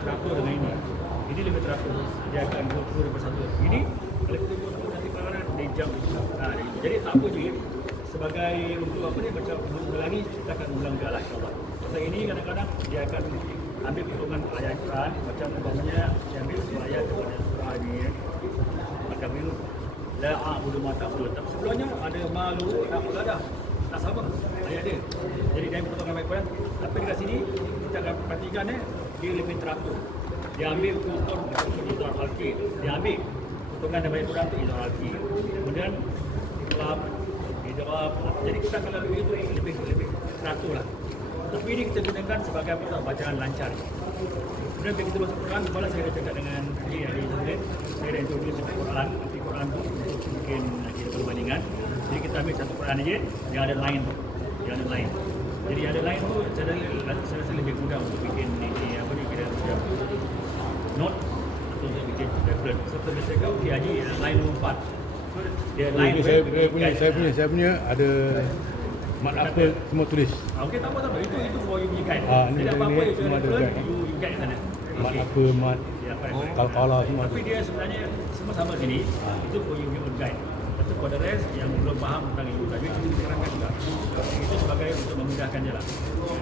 teratur dengan ini. Ini lebih teratur. Dia akan go through daripada satu. Ini kalau kita go through nanti kadang-kadang dia jump. Jadi tak apa je. Sebagai untuk apa ni macam ulangi kita akan ulang juga lah insyaAllah. Pasal ini kadang-kadang dia akan ambil potongan ayat Quran macam umpamanya dia ambil sebuah ayat daripada surah ni maka minum la a'budu ma ta'budun. Tapi sebelumnya ada malu tak dah. Tak sama ayat dia. Jadi dia potongan ayat Quran. Tapi dekat sini kita akan perhatikan dia lebih teratur. Dia ambil potongan untuk Izhar Al-Qid. Dia ambil potongan daripada Quran tu Izhar Al-Qid. Kemudian jadi kita akan lalui itu lebih teratur lah. Tapi ini kita gunakan sebagai apa tau, bacaan lancar. Kemudian bila kita masuk Quran, kepala saya dah cakap dengan ahli Zuhair, saya dah introduce tentang Quran, arti Quran tu untuk mungkin kita perbandingan. Jadi kita ambil satu Quran aja yang ada line tu, Jadi ada line tu, saya rasa lebih mudah untuk bikin ini apa ni kira macam note atau untuk bikin reference. Serta dia cakap, okey Haji, line nombor 4. So dia line saya punya ada mat apa semua tulis. Okey, tak apa. Itu for you punya guide. Jadi Ini apa-apa you semua ada refer, guide. you guide sana. Mat apa, mat kalkala semua. Tapi dia sebenarnya semua sama sini. Itu for you punya own guide. Lepas tu for the rest yang belum faham tentang ilmu tajwid, kita terangkan juga. Itu sebagai untuk memudahkan je lah.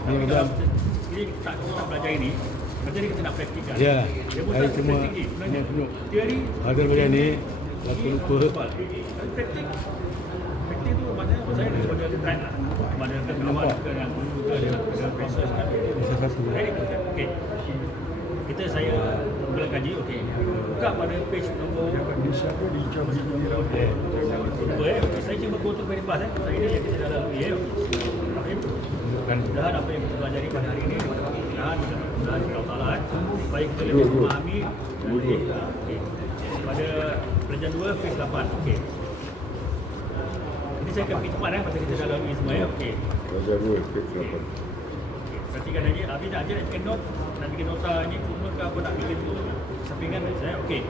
Tapi kalau sekali tak belajar ini, macam ni kita nak praktikkan. Ya, Dia pun hari tak semua praktik yang tunjuk. teori. Ada macam ni, aku lupa. Tapi praktik tu maknanya saya daripada trend lah. Mana awal ke yang dulu ke dengan proses kan. Satu. Okey. Saya mula kaji, okey. Buka pada page nombor saya cuma go to very fast Saya ini yang kita dah lalui mudah-mudahan apa yang kita pelajari pada hari ini mudah-mudahan Allah Ta'ala supaya kita lebih memahami pada pelajaran 2 page 8. Okey. Ini saya akan pergi cepat pasal kita dah lalui semua okey. Pelajaran 2 page 8. Perhatikan aja, habis nak bikin note, nak bikin nota ni, footnote ke apa nak bikin tu sampingan saya. Okey.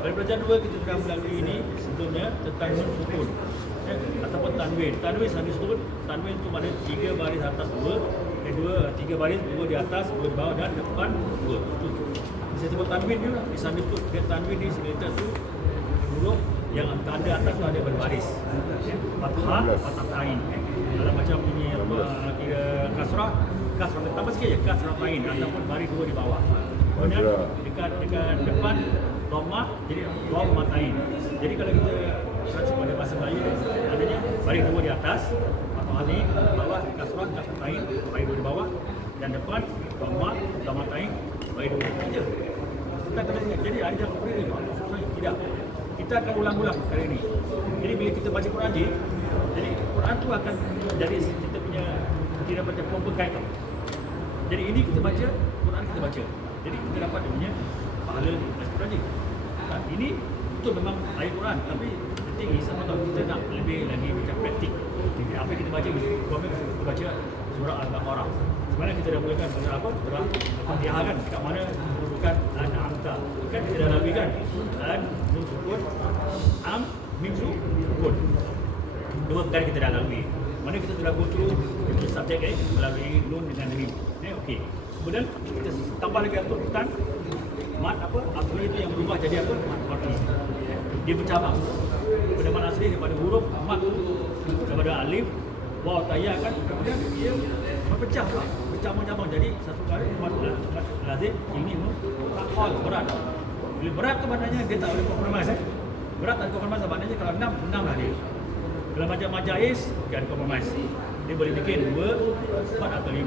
Pada pelajaran 2 kita sudah melalui ini sebelumnya tentang nun sukun. Ataupun tanwin. Tanwin sambil sukun, tanwin tu mana 3 baris atas 2, 3 baris, 2 di atas, 2 di bawah dan depan 2. Itu. Saya sebut tanwin ni lah. Di sambil tu dia tanwin ni sebenarnya tu huruf yang tanda atas tu ada berbaris. Fathah, fathah tain. Kalau macam ini apa kira kasrah tambah sikit je kasrah tain ataupun baris 2 di bawah. Kemudian dekat depan dhammah jadi dhammah tain. Jadi kalau kita search pada bahasa Melayu adanya baris 2 di atas fathah ni, bawah kasrah tain, baris 2 di bawah dan depan dhammah tain, baris 2 saja. Kita kena ingat. Jadi ada jangan beri tidak. Kita akan ulang-ulang kali ini. Jadi bila kita baca Quran jadi Quran tu akan jadi kita punya kita macam proper guide. Jadi ini kita baca, Quran kita baca. Jadi kita dapat dia punya pahala baca Quran ini betul memang ayat Quran tapi penting sama tahu kita nak lebih lagi macam praktik. Apa yang kita baca kita baca surah Al-Baqarah. Sebenarnya kita dah mulakan surah apa? Surah Al-Fatihah kan? Kat mana bukan An-Amta. Kan kita dah lalui kan? Nun sukun, Am, Mim sukun. 2 perkara kita dah lalui. Mana kita sudah go through subjek melalui nun dengan mim. Okey. Kemudian kita tambah lagi satu urutan mat apa? Asli itu yang berubah jadi apa? Mat asli. Dia bercabang. Pada mat asli daripada huruf mat daripada alif, waw, ta, ya kan. Kemudian dia berpecah pula. Bercabang-cabang jadi satu kali mat lazim ini taqal berat. Bila berat tu maknanya dia tak boleh kompromis Berat tak kompromis maknanya kalau 6 lah dia. Kalau macam majais, okay, ada kompromis. Dia boleh bikin 2, 4 atau 5.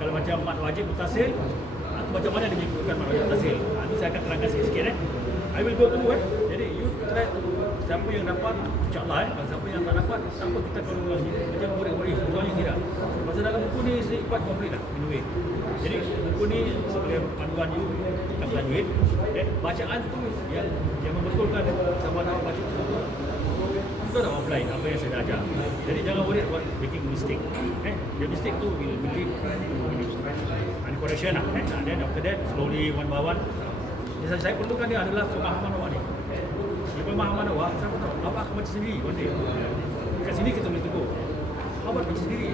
Kalau macam mat wajib mutasil, macam mana dia menyebutkan mat wajib mutasil? Ini saya akan terangkan sikit-sikit. I will go through Jadi you try siapa yang dapat, insyaAllah kalau siapa yang tak dapat, siapa kita kalau macam murid-murid, soalnya tidak. Pasal dalam buku ni saya buat complete lah, anyway. Jadi buku ni sebagai panduan you tentang tajwid. Bacaan tu yang membetulkan sama ada baca itu dah offline apa yang saya dah ajar. Jadi jangan worry buat making mistake. The mistake tu will lead to correction lah. And then after that slowly one by one. Yang saya perlukan ni adalah pemahaman awak ni. Di pemahaman awak, saya tahu awak akan baca sendiri one day. Kat sini kita boleh tegur. Awak baca sendiri.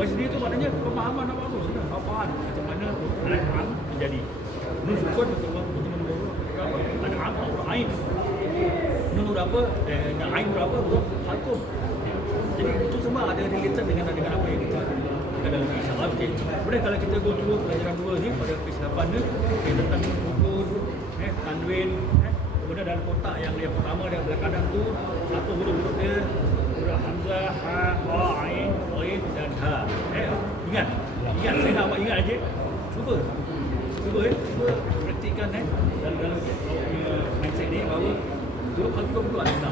Baca sendiri tu maknanya pemahaman awak tu sudah. Awak faham macam mana Al-Quran menjadi. Nun sukun berapa? Ada apa? Huruf ain. Nun berapa? Dan ain berapa? Huruf halqum. Jadi itu semua ada related dengan apa yang kita dalam insya-Allah. Okey. Kemudian kalau kita go through pelajaran 2 ni pada page 8 ni, tentang sukun, tanwin, kemudian dalam kotak yang pertama dia belah kanan tu satu huruf dia huruf hamzah, ha, ha, ain, ghain dan ha. Ingat saya nak awak ingat aja. Cuba praktikkan dalam mindset ni bahawa huruf halqum tu ada 6.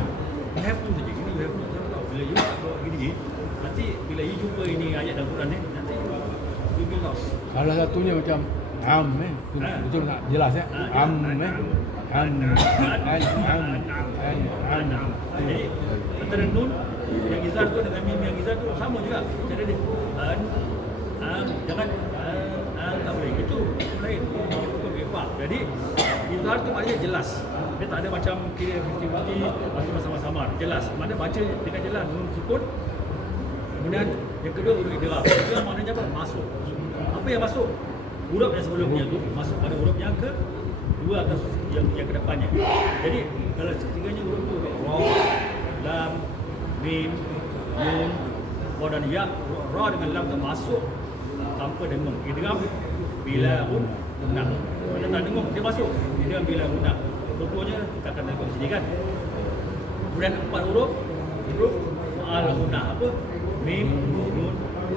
You have to saja. Ini you have to tahu bila you tak buat gini nanti bila you jumpa ini ayat dalam Quran ni nanti you will lost. Salah satunya macam betul nak jelas ya. Jadi antara nun yang izhar tu dengan mim yang izhar tu sama juga cara dia. Jangan tak boleh. Itu lain. Itu ikhfa. Jadi izhar tu maknanya jelas. Dia tak ada macam kira 50-50 atau sama-sama. Jelas. Mana baca dengan jelas nun sukun. Kemudian yang kedua huruf idgham. Idgham maknanya apa? Masuk. Apa yang masuk? Huruf yang sebelumnya tu masuk pada huruf yang ke dua atau yang kedepannya. Jadi kalau ketiganya huruf tu ra, lam, mim, nun, wa dan ya, ra dengan lam tu masuk tanpa dengung. Idgham bila guna. Bila tak dengung dia masuk. Idgham bila guna. Contohnya kita akan tengok sini kan. Kemudian 4 huruf al guna apa? Mim, nun,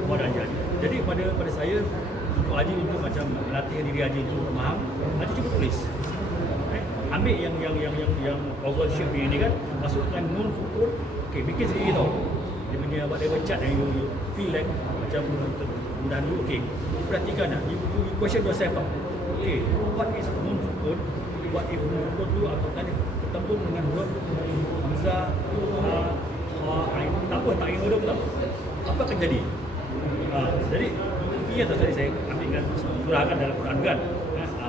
wa dan ya. Jadi pada saya untuk Haji untuk macam latihan diri Haji untuk faham, Haji cuba tulis. Ambil yang oval shape ni kan, masukkan nun sukun. Okey, bikin sendiri tau. Dia punya whatever chart yang you feel like macam mudah dulu. Okey, perhatikan lah. You question yourself tau. Okey, what is nun sukun? What if nun sukun tu apakah dia ketemu dengan huruf hamzah, ha, ain. Tak apa, tak huruf tau. Apa akan jadi? Jadi ia tak saya ambilkan surahkan dalam Quran kan.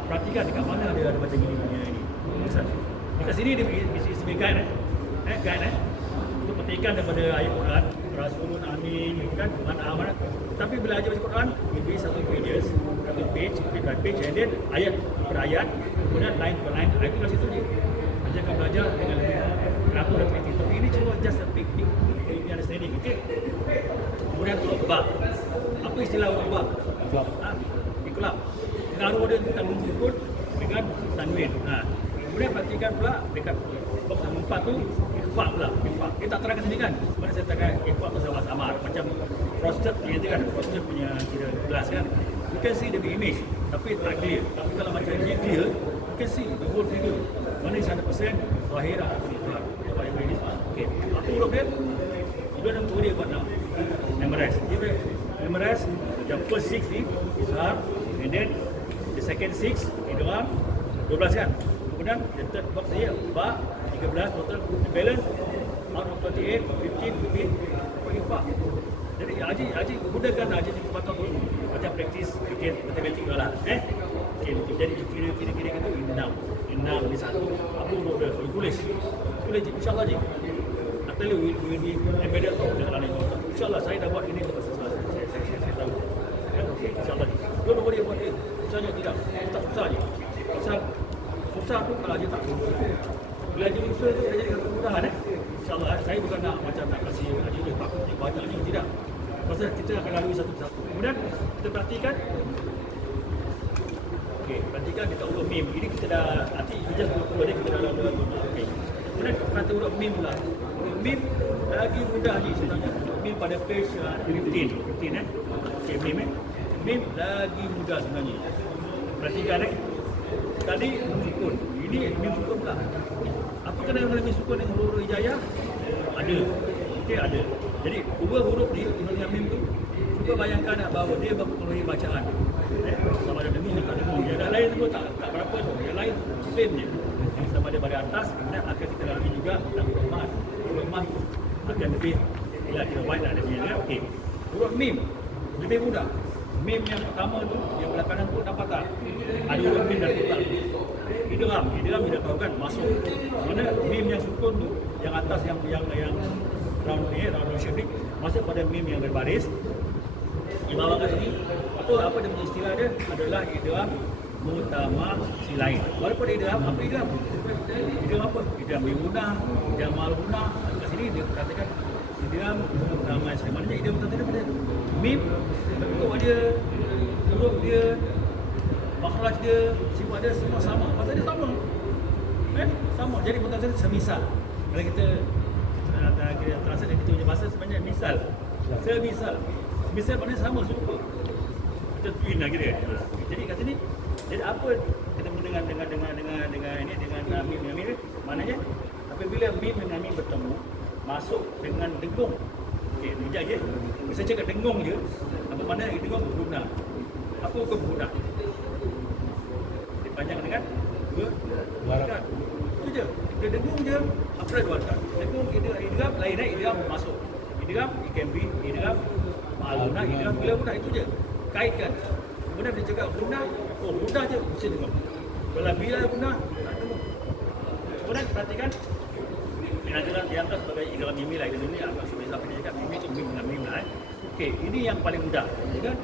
Perhatikan dekat mana dia ada macam gini punya ini. Dekat sini dia isi sebagai guide guide untuk petikan daripada ayat Quran, Rasulun Amin kan mana. Tapi bila ajar baca Quran, ini satu page by page and then ayat per ayat, kemudian line per line. Itu kat situ je. Ajarkan belajar dengan lebih beratur dan teliti. Tapi ini cuma just a big understanding. Okay. Kemudian huruf ba. Apa istilah huruf ba? Iqlab. Pengaruh dia tentang nun sukun dengan tanwin. Kemudian perhatikan pula dekat box nombor 4 tu ikhfa pula. Dia tak terangkan sini kan. Mana saya terangkan ikhfa tu sama samar macam frosted punya tu kan. Frosted punya kira gelas kan. You can see the image tapi tak clear. Tapi kalau macam ni clear, you can see the whole figure. Mana 100% zahir atau ikhfa. Okey. Apa huruf dia? Dia nak dia buat nak memorize. Dia memorize yang first 6 ni izhar and then the second 6 idgham 12 kan. Kemudian the third box dia ba 13 total the balance out of 28 15 ikhfa. Jadi Haji gunakan Haji ni patut macam praktis bikin matematik lah. Okey jadi kira-kira itu enam ni satu. Apa huruf dia? Tulis insya-Allah je. Atau will be embedded dalam ini. InsyaAllah saya dah buat ini lepas saya tahu. Okey, insyaAllah. Don't worry about it. Susahnya tidak. Tak susah je. Susah tu kalau dia tak susah. Bila dia susah tu dia jadi kemudahan InsyaAllah saya bukan nak macam nak kasih Haji dia tak baca lagi tidak. Pasal kita akan lalui satu persatu. Kemudian kita perhatikan. Okey, perhatikan dekat huruf mim. Ini kita dah nanti hijaz dua dia kita dah lalui. Okey. Kemudian kata huruf mim pula. Mim lagi mudah ni sebenarnya. Mim pada page 15 Okey, mim lagi mudah sebenarnya. Perhatikan tadi sukun. Ini mim sukun pula. Apa kena dengan mim sukun dengan huruf hijaiyah? Ada. Okey, ada. Jadi dua huruf ni dengan mim tu cuba bayangkan bahawa dia mempengaruhi bacaan. Sama ada mim tak dengung. Yang lain semua tak berapa tu. Yang lain same je. Sama ada pada atas kemudian akan kita lalui juga huruf mat. Huruf mat akan lebih kira wide lah dia punya. Okey. Huruf mim lebih mudah. Mim yang pertama tu yang belah kanan tu dapat tak? Ada huruf mim dan total. Idgham tidak tahu kan masuk. Mana mim yang sukun tu yang atas yang round shape ni masuk pada mim yang berbaris. Di bawah kat sini apa dia punya istilah dia adalah idgham mutama si lain. Walaupun idgham, apa idgham? Idgham apa? Idgham bimunah, idgham malunah. Kat sini dia katakan idgham mutama si lain. Maknanya idgham tadi pada mim, bentuk dia, huruf dia, makhraj dia, sifat dia semua sama. Pasal dia sama. Sama. Jadi bentuk tadi semisal. Kalau kita translate kita punya bahasa sebenarnya misal. Semisal. Semisal maknanya sama serupa. Kita twin lagi dia. Jadi kat sini jadi apa ketemu dengan ini dengan mim yang ini maknanya apabila mim dengan mim bertemu masuk dengan dengung. Okey, bijak je. Bisa cakap dengung je. Apa makna dengung berguna? Apa hukum berguna? Dipanjang dengan dua harakat. Itu je. Dia dengung je. Apa dua harakat? Dengung idgham lain idgham masuk. Idgham it can be idgham ma'luna idgham bila guna itu je. Kaitkan. Kemudian dia cakap guna, oh guna je mesti dengung. Kalau bila guna tak dengung. Kemudian perhatikan adalah dianggap sebagai idgham mimi lah. Ini agak sulit lah dia cakap mimi tu mim dengan mim lah. Okey, ini yang paling mudah. Ya kan?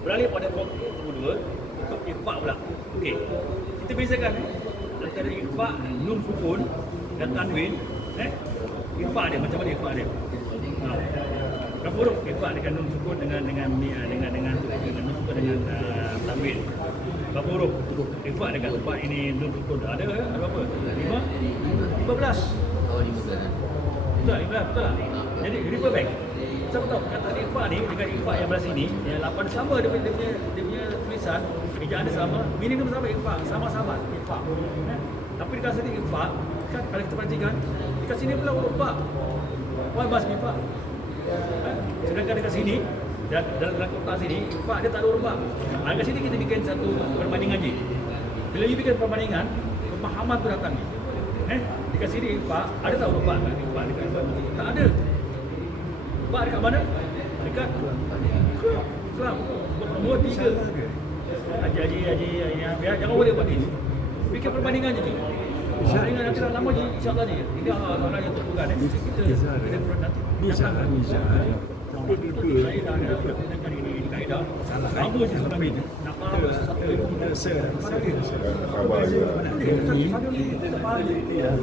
Beralih pada kelompok kedua untuk ikhfa pula. Okey. Kita bezakan antara ikhfa nun sukun dan tanwin. Ikhfa dia macam mana ikhfa dia? Berapa huruf ikhfa dengan nun sukun dengan nun sukun dengan tanwin? Berapa huruf? Ikhfa dekat tempat ini nun sukun ada berapa? 15. Oh, 15. Betul, 15 betul lah. Jadi river bank. Siapa tahu kata ikhfa ni dengan ikhfa yang belah sini, yang 8 sama dia punya tulisan, ejaan dia sama, meaning dia sama ikhfa, sama-sama ikhfa. Tapi dekat sini ikhfa, kan kalau kita perhatikan, dekat sini pula huruf ba. Why must be ba? Sedangkan dekat sini dan dalam kotak sini, ikhfa dia tak ada huruf ba. Dekat sini kita bikin satu perbandingan je. Bila you bikin perbandingan, pemahaman tu datang ni. Dekat sini ikhfa, ada tak huruf ba kan? Ikhfa dekat ikhfa. Tak ada. Ba dekat mana? Dekat Islam. Nombor 3. Haji jangan boleh buat ni. Bikin perbandingan je ni. Perbandingan nanti dah lama je insya-Allah ni. Ini orang yang terbuka ni. Kita nanti. Bisa. Tapi dua saya dah ada dengan ini kaedah. Lama je sebenarnya ni. Nak faham satu Sabar je lah.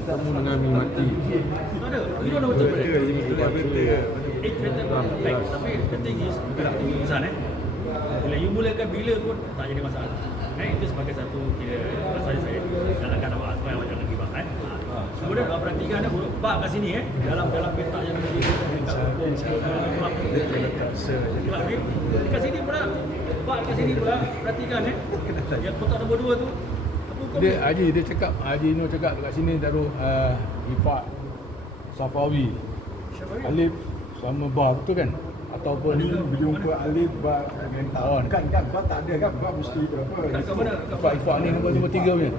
Kamu dengan mim mati. ada. You don't know betul. Betul. Tapi penting is gerak tinggi besar Bila you mulakan bila pun tak jadi masalah. Itu sebagai satu kira saya jalankan awak supaya awak jangan gibah Kemudian awak perhatikan huruf ba kat sini dalam petak yang dekat sini pula ba kat sini pula perhatikan yang kotak nombor 2 tu apa hukum Dia cakap Haji Nur cakap dekat sini taruh Ifa Safawi alif sama ba betul kan? Ataupun Jumpa alif ba dengan ta. Kan ba tak ada kan, ba mesti berapa? kat mana Ifa ni nombor 3 punya.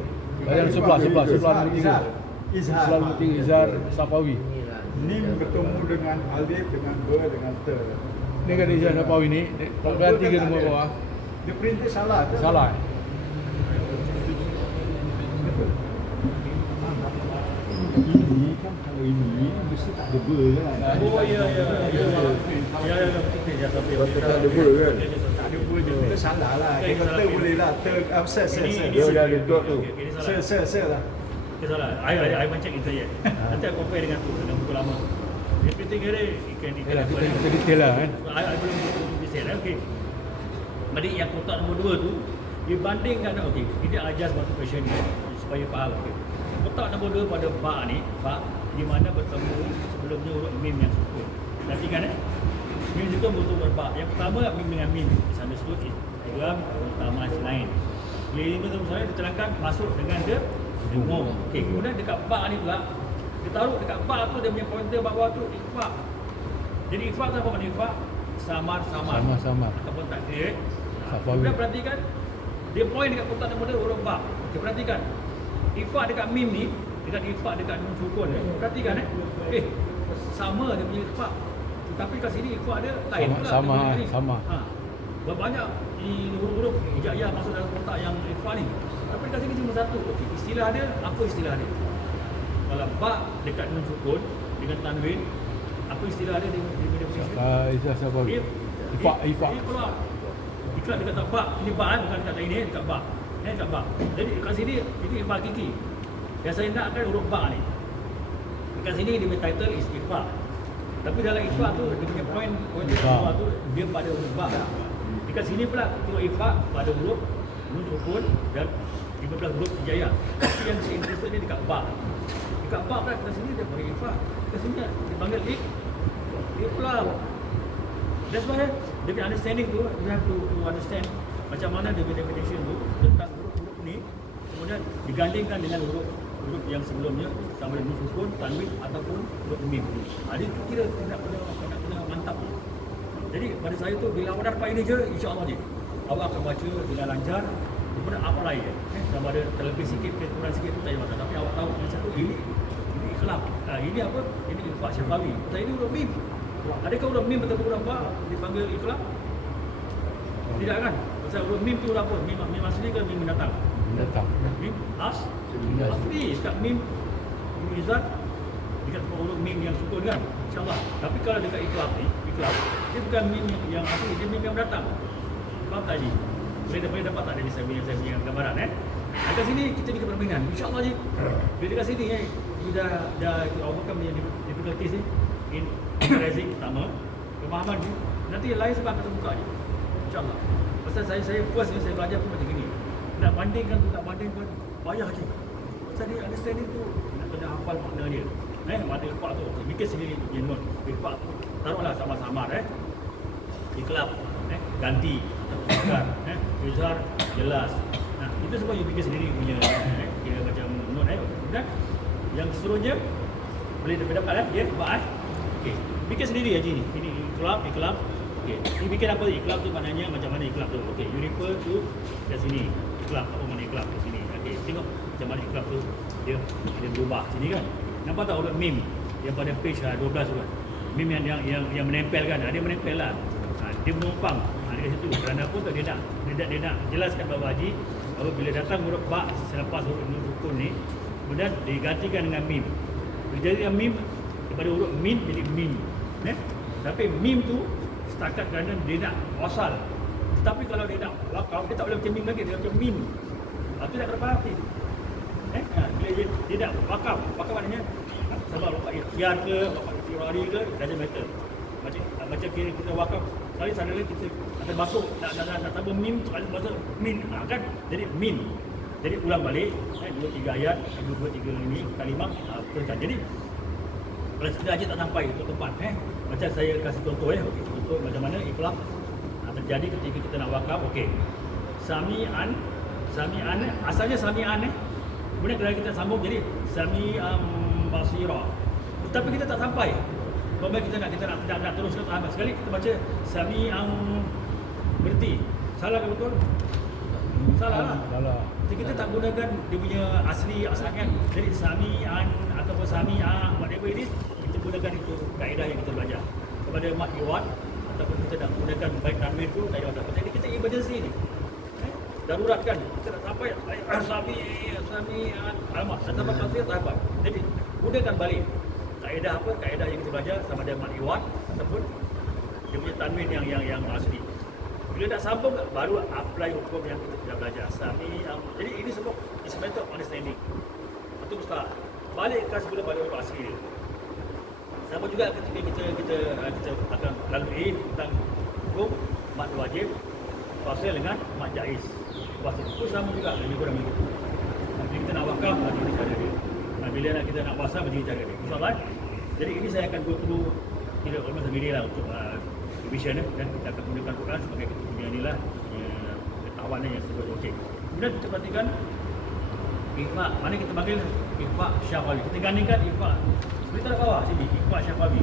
Yang sebelah nombor 3. Izhar. Sebelah nombor 3 Izhar Safawi. Nim bertemu dengan alif dengan ba dengan ta. Ni kan Izhar Safawi ni, kalau 3 nombor bawah Dia print salah. salah. Ini kan kalau ini mesti tak ada ba kan. oh ya betul ya sampai Lepas tu tak ada ber kan? Tak ada ba je. Kita salah lah. Kalau ta boleh lah. Ta sir. Dia yang ada dot tu. Sir lah. Okay, salah. I baca itu je. Nanti I compare dengan buku lama. Yang penting dia ikan Yalah, kita detail lah kan. I belum detail. Okey. Jadi yang kotak nombor 2 tu dia bandingkan okey. Ini ajar satu question ni supaya faham okey. Kotak nombor 2 pada ba ni, ba di mana bertemu sebelumnya huruf mim yang sukun. Perhatikan mim itu betul berba. Yang pertama mim dengan mim misunderstood idgham utama lain. Bila ini betul saya diterangkan masuk dengan dia dengung. Okey, kemudian dekat ba ni pula dia taruh dekat ba tu dia punya pointer bawah tu ikhfa. Jadi ikhfa tu apa makna ikhfa? Samar. Sama-sama. Ataupun takdir. Safawi. Kemudian perhatikan dia point dekat kotak nombor 2 huruf ba. Okey, perhatikan. Ikhfa dekat mim ni dengan ikhfa dekat nun sukun Perhatikan sama dia punya ikhfa. Tetapi kat sini ikhfa dia lain pula. Sama. Banyak di huruf-huruf hijaiyah masuk dalam kotak yang ikhfa ni. Tapi kat sini cuma satu. Okey, istilah dia apa istilah dia? Kalau ba dekat nun sukun dengan tanwin, apa istilah dia di media istilah? Izhar Safawi. Ifa. Keluar. Iklan dekat tak ba. Ini ba bukan dekat ini dekat ba. kat ba. Jadi kat sini ini Ifa Kiki. Yang saya nak kan huruf ba ni. Kat sini dia punya title is Ifa. Tapi dalam Ifa tu dia punya point Ifa tu dia pada huruf ba. Dekat sini pula tengok Ifa pada huruf nun sukun dan 15 huruf hijayah. Tapi yang saya interest ni dekat ba. Dekat ba pula kat sini dia panggil Ifa. Kat sini dia panggil Iqlab. That's why dia punya understanding tu, you have to understand macam mana dia punya definition tu tentang huruf-huruf ni, kemudian digandingkan dengan huruf yang sebelumnya sama dengan sukun, tanwin ataupun huruf mim. Jadi kira tidak pernah mantap. Jadi pada saya tu bila awak dah dapat ini je, insya-Allah je awak akan baca dengan lancar, kemudian apply je. Sama ada terlebih sikit, kurang sikit tu tak ada masalah. Tapi awak tahu macam tu ini Iqlab. Ini apa? Ini Ifa Syafawi. Tapi ini huruf mim. Adakah huruf mim atau huruf ba dipanggil Iqlab? Tidak kan? Pasal huruf mim tu huruf apa? Mim asli ke mim mendatang? Mendatang. Mim asli. Tak mim izat dekat huruf mim yang sukun kan? InsyaAllah. Tapi kalau dekat Iqlab ni, dia bukan mim yang asli, dia mim yang mendatang. Faham tak Haji? Boleh dapat tak dari saya punya gambaran Dekat sini kita bikin permainan. InsyaAllah Haji. Bila dekat sini kita dah overcome punya difficulties ni in memorizing pertama, pemahaman ni. Nanti yang lain sebab akan terbuka je. InsyaAllah. Pasal saya first ni saya belajar pun macam gini. Nak bandingkan tu tak bandingkan payah je. Pasal dia understanding tu nak kena hafal makna dia. Makna Ifa tu. Bikin sendiri punya note. Ifa tu. Taruhlah sama-sama Iqlab. Ganti. Tukar. Izhar. Jelas. Nah, itu semua you bikin sendiri punya. Kira macam note. Kemudian yang seterusnya boleh dapat ya, Pak. Okey. Bikin sendiri Haji ni. Ini Iqlab. Okey. Ini bikin apa Iqlab tu maknanya macam mana Iqlab tu. Okey, you refer to kat sini. Iqlab apa makna Iqlab kat sini. Okey, tengok macam mana Iqlab tu dia berubah sini kan. Nampak tak huruf mim yang pada page 12 tu kan. Mim yang menempel kan. Dia menempel lah. Dia menumpang. Dekat situ. Kerana apa tu dia nak jelaskan bahawa Haji bahawa bila datang huruf ba selepas huruf nun sukun ni kemudian digantikan dengan mim. Bila jadi dengan mim daripada huruf min jadi mim. Tapi mim tu setakat kerana dia nak wasal. Tetapi kalau dia nak wakaf, dia tak boleh macam mim lagi, dia macam mim. Itu tak berapa arti. Bila dia nak wakaf maknanya sebab lupa ikhtiar ke, lupa ikhtiari ke, doesn't matter. Macam kira kita wakaf, sekali suddenly kita akan masuk nak tambah mim, sekali masuk min, kan? Jadi min. Jadi ulang balik, 2-3 ayat, 2-3 ini kalimah, teruskan. Jadi kalau kita aja tak sampai untuk tempat, macam saya kasih contoh contoh macam mana Iqlab terjadi ketika kita nak wakaf. Okey. Sami'an, asalnya sami'an kemudian kalau kita sambung jadi basira. Tapi kita tak sampai. Kalau kita nak teruskan sampai sekali kita baca sami'an berhenti. Salah ke betul? Salah lah. Jadi kita tak gunakan dia punya asli asalnya. Jadi sami'an ataupun sami'a whatever it is, kita gunakan itu kaedah yang kita belajar. Kepada mat iwat ataupun kita nak gunakan baik tanwin tu tak ada masalah. Jadi kita emergency ni. Darurat kan. Kita nak sampai sami'an. Alamak, tak sampai tafsir tak dapat. Jadi gunakan balik. Kaedah apa? Kaedah yang kita belajar sama ada mat iwat ataupun dia punya tanwin yang asli. Bila dah sambung baru apply hukum yang kita dah belajar. Jadi ini semua is method of understanding. Itu mustahil. Balik ke sebelum balik huruf asli dia. Sama juga ketika kita akan lalui tentang hukum mat wajib fasal dengan mat jaiz. Itu sama juga lebih kurang begitu. Bila kita nak wakaf macam cara dia. Bila kita nak puasa macam cara dia. InsyaAllah. Jadi ini saya akan go through kira almost sendiri lah untuk revision dan kita akan gunakan Quran sebagai kita punya inilah pengetahuan yang sebut okey. Kemudian kita perhatikan Ifa, mana kita panggil Ifa Syafawi. Kita gandingkan Ifa. Berita kat bawah sini Ifa Syafawi.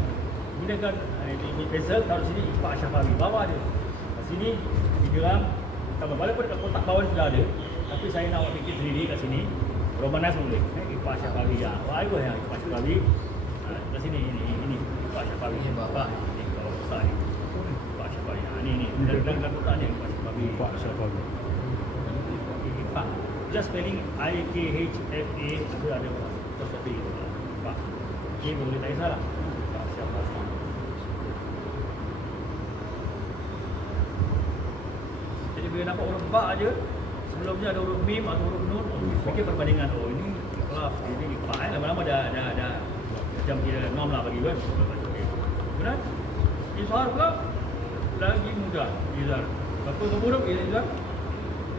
Kemudian kan ini pencil taruh sini Ifa Syafawi. Bawah dia. Kat sini di dalam tambah walaupun kat kotak bawah sudah ada, tapi saya nak awak bikin sendiri kat sini. Romanas boleh. Ifa Syafawi ya. Whatever yang Ifa Syafawi. Kat sini ini Ifa Syafawi. Bawah ni kalau besar ni. Ifa Syafawi. Ini dalam kotak ni Ifa Syafawi. Ifa. Just spelling I-K-H-F-A ada seperti itu. Pak. Ini boleh tak salah. Pak Syafawi. Jadi bila nampak huruf ba aja, sebelumnya ada huruf mim atau huruf nun, fikir perbandingan. Oh ini ikhlas, ini ikhfa. Lama-lama dah macam kira norm lah bagi kan. Kemudian izhar pula lagi mudah. Izhar. Berapa huruf izhar?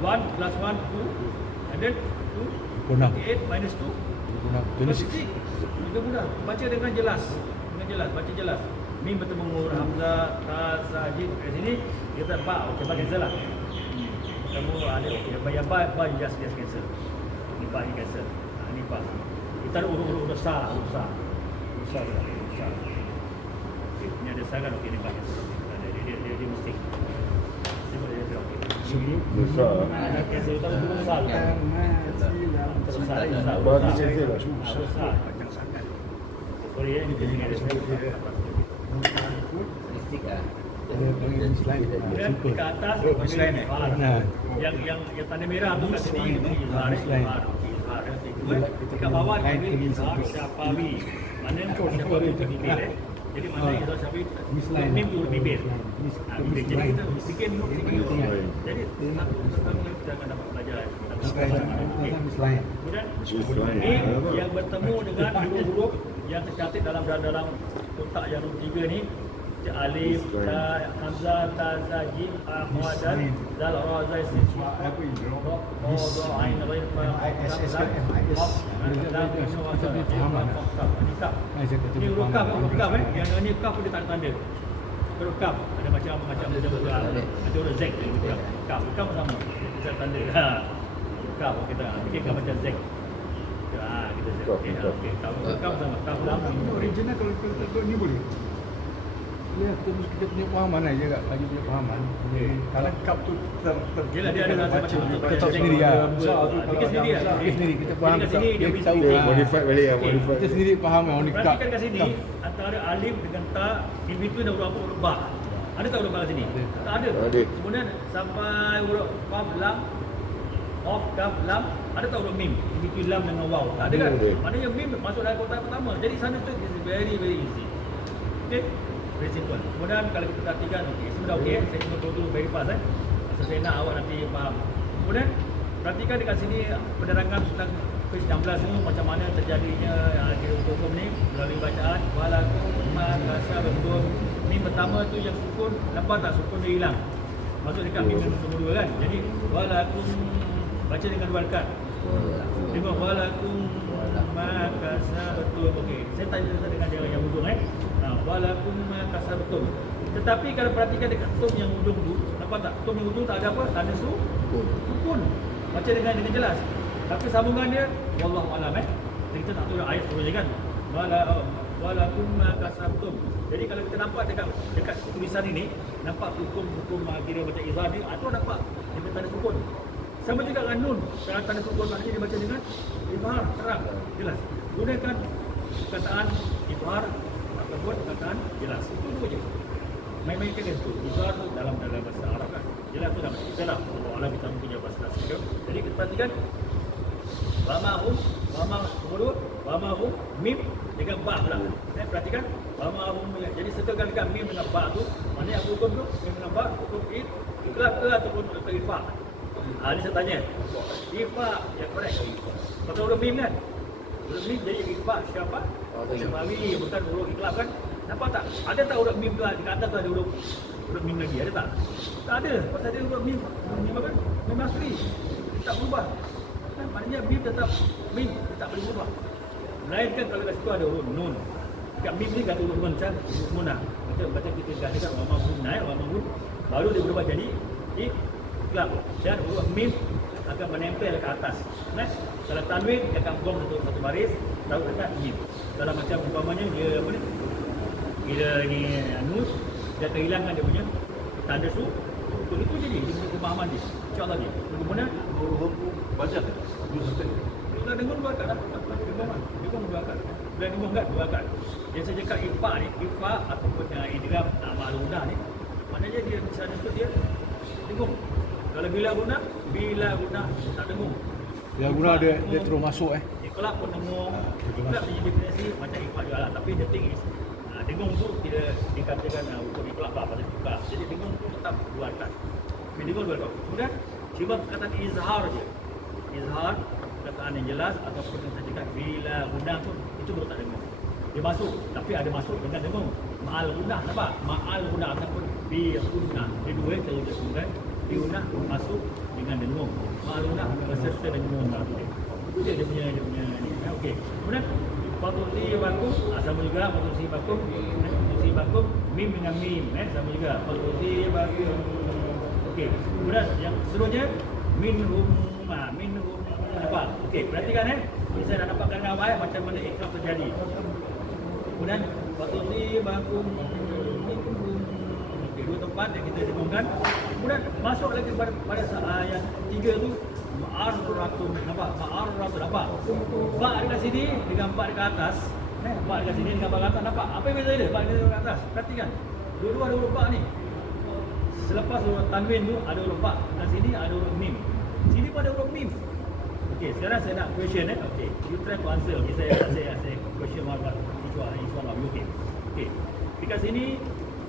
1 plus 1 2 and then 2 Kurang. 8 minus 2 26. juga mudah. Baca dengan jelas. Baca jelas. Mim bertemu huruf hamzah, ta, za, jim. Kat sini kita ba, okey ba cancel lah. Bertemu ada okey. Yang ba just cancel. Ni ba ni cancel. Ni ba. Kita ada huruf besar. Besar. Okey, ni ada sangat okey ni ba cancel. Dia mesti. Besar. Cancel tahu tu besar. Besar. Bagi cancel lah. Besar. Sorry ni dia ada kemudian di atas yang tanda merah tu kat sini izhar. Dekat bawah dia izhar syafawi. Mana syafawi tu bibir. Jadi mana izhar syafawi mim tu bibir. Jadi kita bikin dulu. Jadi kita akan dapat belajar. Kemudian ini yang bertemu dengan huruf yang tercatat dalam kotak yang nombor 3 ni, alif, ta, hamzah, ta, za, jim, ha, dan dal, ra, zai, sin, Apa ini? ra, ain, ghain, fa, Ini huruf kaf yang ni kaf dia tak ada tanda. Huruf kaf ada macam ada huruf z dia kaf sama dia tak tanda. Kaf kita fikirkan macam z. Kita z. Okey, kaf sama kaf lam. Original kalau ni boleh. Ya, kita punya pahaman aja kak, lagi punya pahaman. Kalau cup tu Yelah dia ada rasa macam Tetap sendiri lah. Fikir sendiri lah. Kita sendiri kita faham. Kat sini dia tahu. Modified balik lah, modified. Kita sendiri faham yang ni kak. Perhatikan kat sini antara alif dengan ta, in between ada huruf apa? Huruf ba. Ada tak huruf ba kat sini? Tak ada. Ada. Kemudian sampai huruf qaf lam, qaf kaf lam, ada tak huruf mim? In between lam dengan waw. Tak ada kan? Ada. Maknanya mim masuk dalam kotak pertama. Jadi sana tu is very easy. Okey. Very simple. Kemudian kalau kita perhatikan okey, sudah okey. Saya cuma dulu very fast Asal saya nak awak nanti faham. Kemudian perhatikan dekat sini penerangan tentang page 16 ni macam mana terjadinya kira hukum ni melalui bacaan walakum ma kasabtum. Mim pertama tu yang sukun, nampak tak sukun dia hilang. Masuk dekat mim nombor 2 kan. Jadi walakum baca dengan dua rekat. Tengok walakum ma kasabtum. Okey, saya tanya dengan dia yang hujung walakum ma kasabtum. Tetapi kalau perhatikan dekat tum yang hujung tu, nampak tak? Tum yang hujung tak ada apa? Tanda sukun. Baca dengan jelas. Tapi sambungan dia wallahu alam Jadi kita tak tahu ayat turun je kan. Walakum ma kasabtum. Jadi kalau kita nampak dekat tulisan ini, nampak hukum kira baca izhar ni, atau nampak dia tanda sukun. Sama juga dengan nun. Kalau tanda sukun maknanya dibaca dengan izhar, terang, jelas. Gunakan perkataan izhar ataupun perkataan jelas. Itu dua je. Main-mainkan itu. Izhar tu dalam bahasa Arab kan. Jelas tu dalam kita lah. Allah kita punya bahasa Arab. Jadi kita perhatikan Wamahum mim dengan ba pula. Perhatikan wamahum. Jadi setelkan dekat mim dengan ba tu, mana yang hukum tu? Mim dengan ba, hukum ikhlas ke ataupun ifa? Ini saya tanya. Ifa yang correct ke ifa? Pasal huruf mim kan? Huruf mim jadi ifa siapa? Syafawi, bukan huruf ikhlas kan? Nampak tak? Ada tak huruf mim tu di atas tu ada huruf mim lagi? Ada tak? Tak ada. Pasal dia huruf mim. Mim apa? Mim asli. Tak berubah. Maknanya mim tetap boleh berubah. Melainkan kalau kat situ ada huruf nun. Dekat mim ni kata huruf nun macam munah. Macam kita katakan wamahum naik, wamahum baru dia berubah jadi ikhlas. Dan huruf mim akan menempel ke atas. Kalau tanwin dia akan buang satu baris taruh dekat mim. Kalau macam umpamanya dia apa ni? Bila ni nun dia terhilangkan dia punya tanda su. Itu jadi dia pemahaman dia. Insya-Allah dia. Kemudian huruf baca kita dengar dua akad dengar dua akad bila dengar kan dua akad yang saya cakap ifa ataupun yang idgham ma'ludah ni maknanya dia bisa disebut dia dengar kalau bila guna tak dengar Bila guna dia terus masuk ikhlas pun dengar ikhlas dia definisi macam ifa juga lah tapi the thing is dengar tu tidak dikatakan hukum ikhlas lah pada ikhlas jadi dengar tu tetap dua akad dengar dua akad kemudian Cuma perkataan izhar je. Izhar, perkataan yang jelas ataupun yang saya cakap bila guna tu, itu baru tak dengung. Dia masuk, tapi ada masuk dengan dengung. Ma'al guna, nampak? Ma'al guna ataupun bi guna. Dia dua cara dia guna. Bi guna masuk dengan dengung. Ma'al guna berserta dengung. Itu dia punya ni. Okey. Kemudian Fatusi bakum, sama juga Fatusi bakum. Fatusi bakum, mim dengan mim, sama juga Fatusi bakum. Okey. Kemudian yang seterusnya minhum, minhum apa? Okey, perhatikan Ini saya nak dapatkan gambar macam mana ikhlas terjadi. Kemudian Fatusi bakum minhum. Okey, dua tempat yang kita dengungkan. Kemudian masuk lagi pada yang tiga tu ma'arratun, nampak? Ma'arratun, nampak? Ba dekat sini dengan ba dekat atas. Ba dekat sini dengan ba dekat atas, nampak? Apa yang beza dia? Ba dekat atas. Perhatikan. Dua-dua ada huruf ba ni. Selepas huruf tanwin tu ada huruf ba. Dan sini ada huruf mim. Sini pun ada huruf mim. Okey, sekarang saya nak question Okey, you try to answer. Okey, saya question what is one of you. Okey. Dekat sini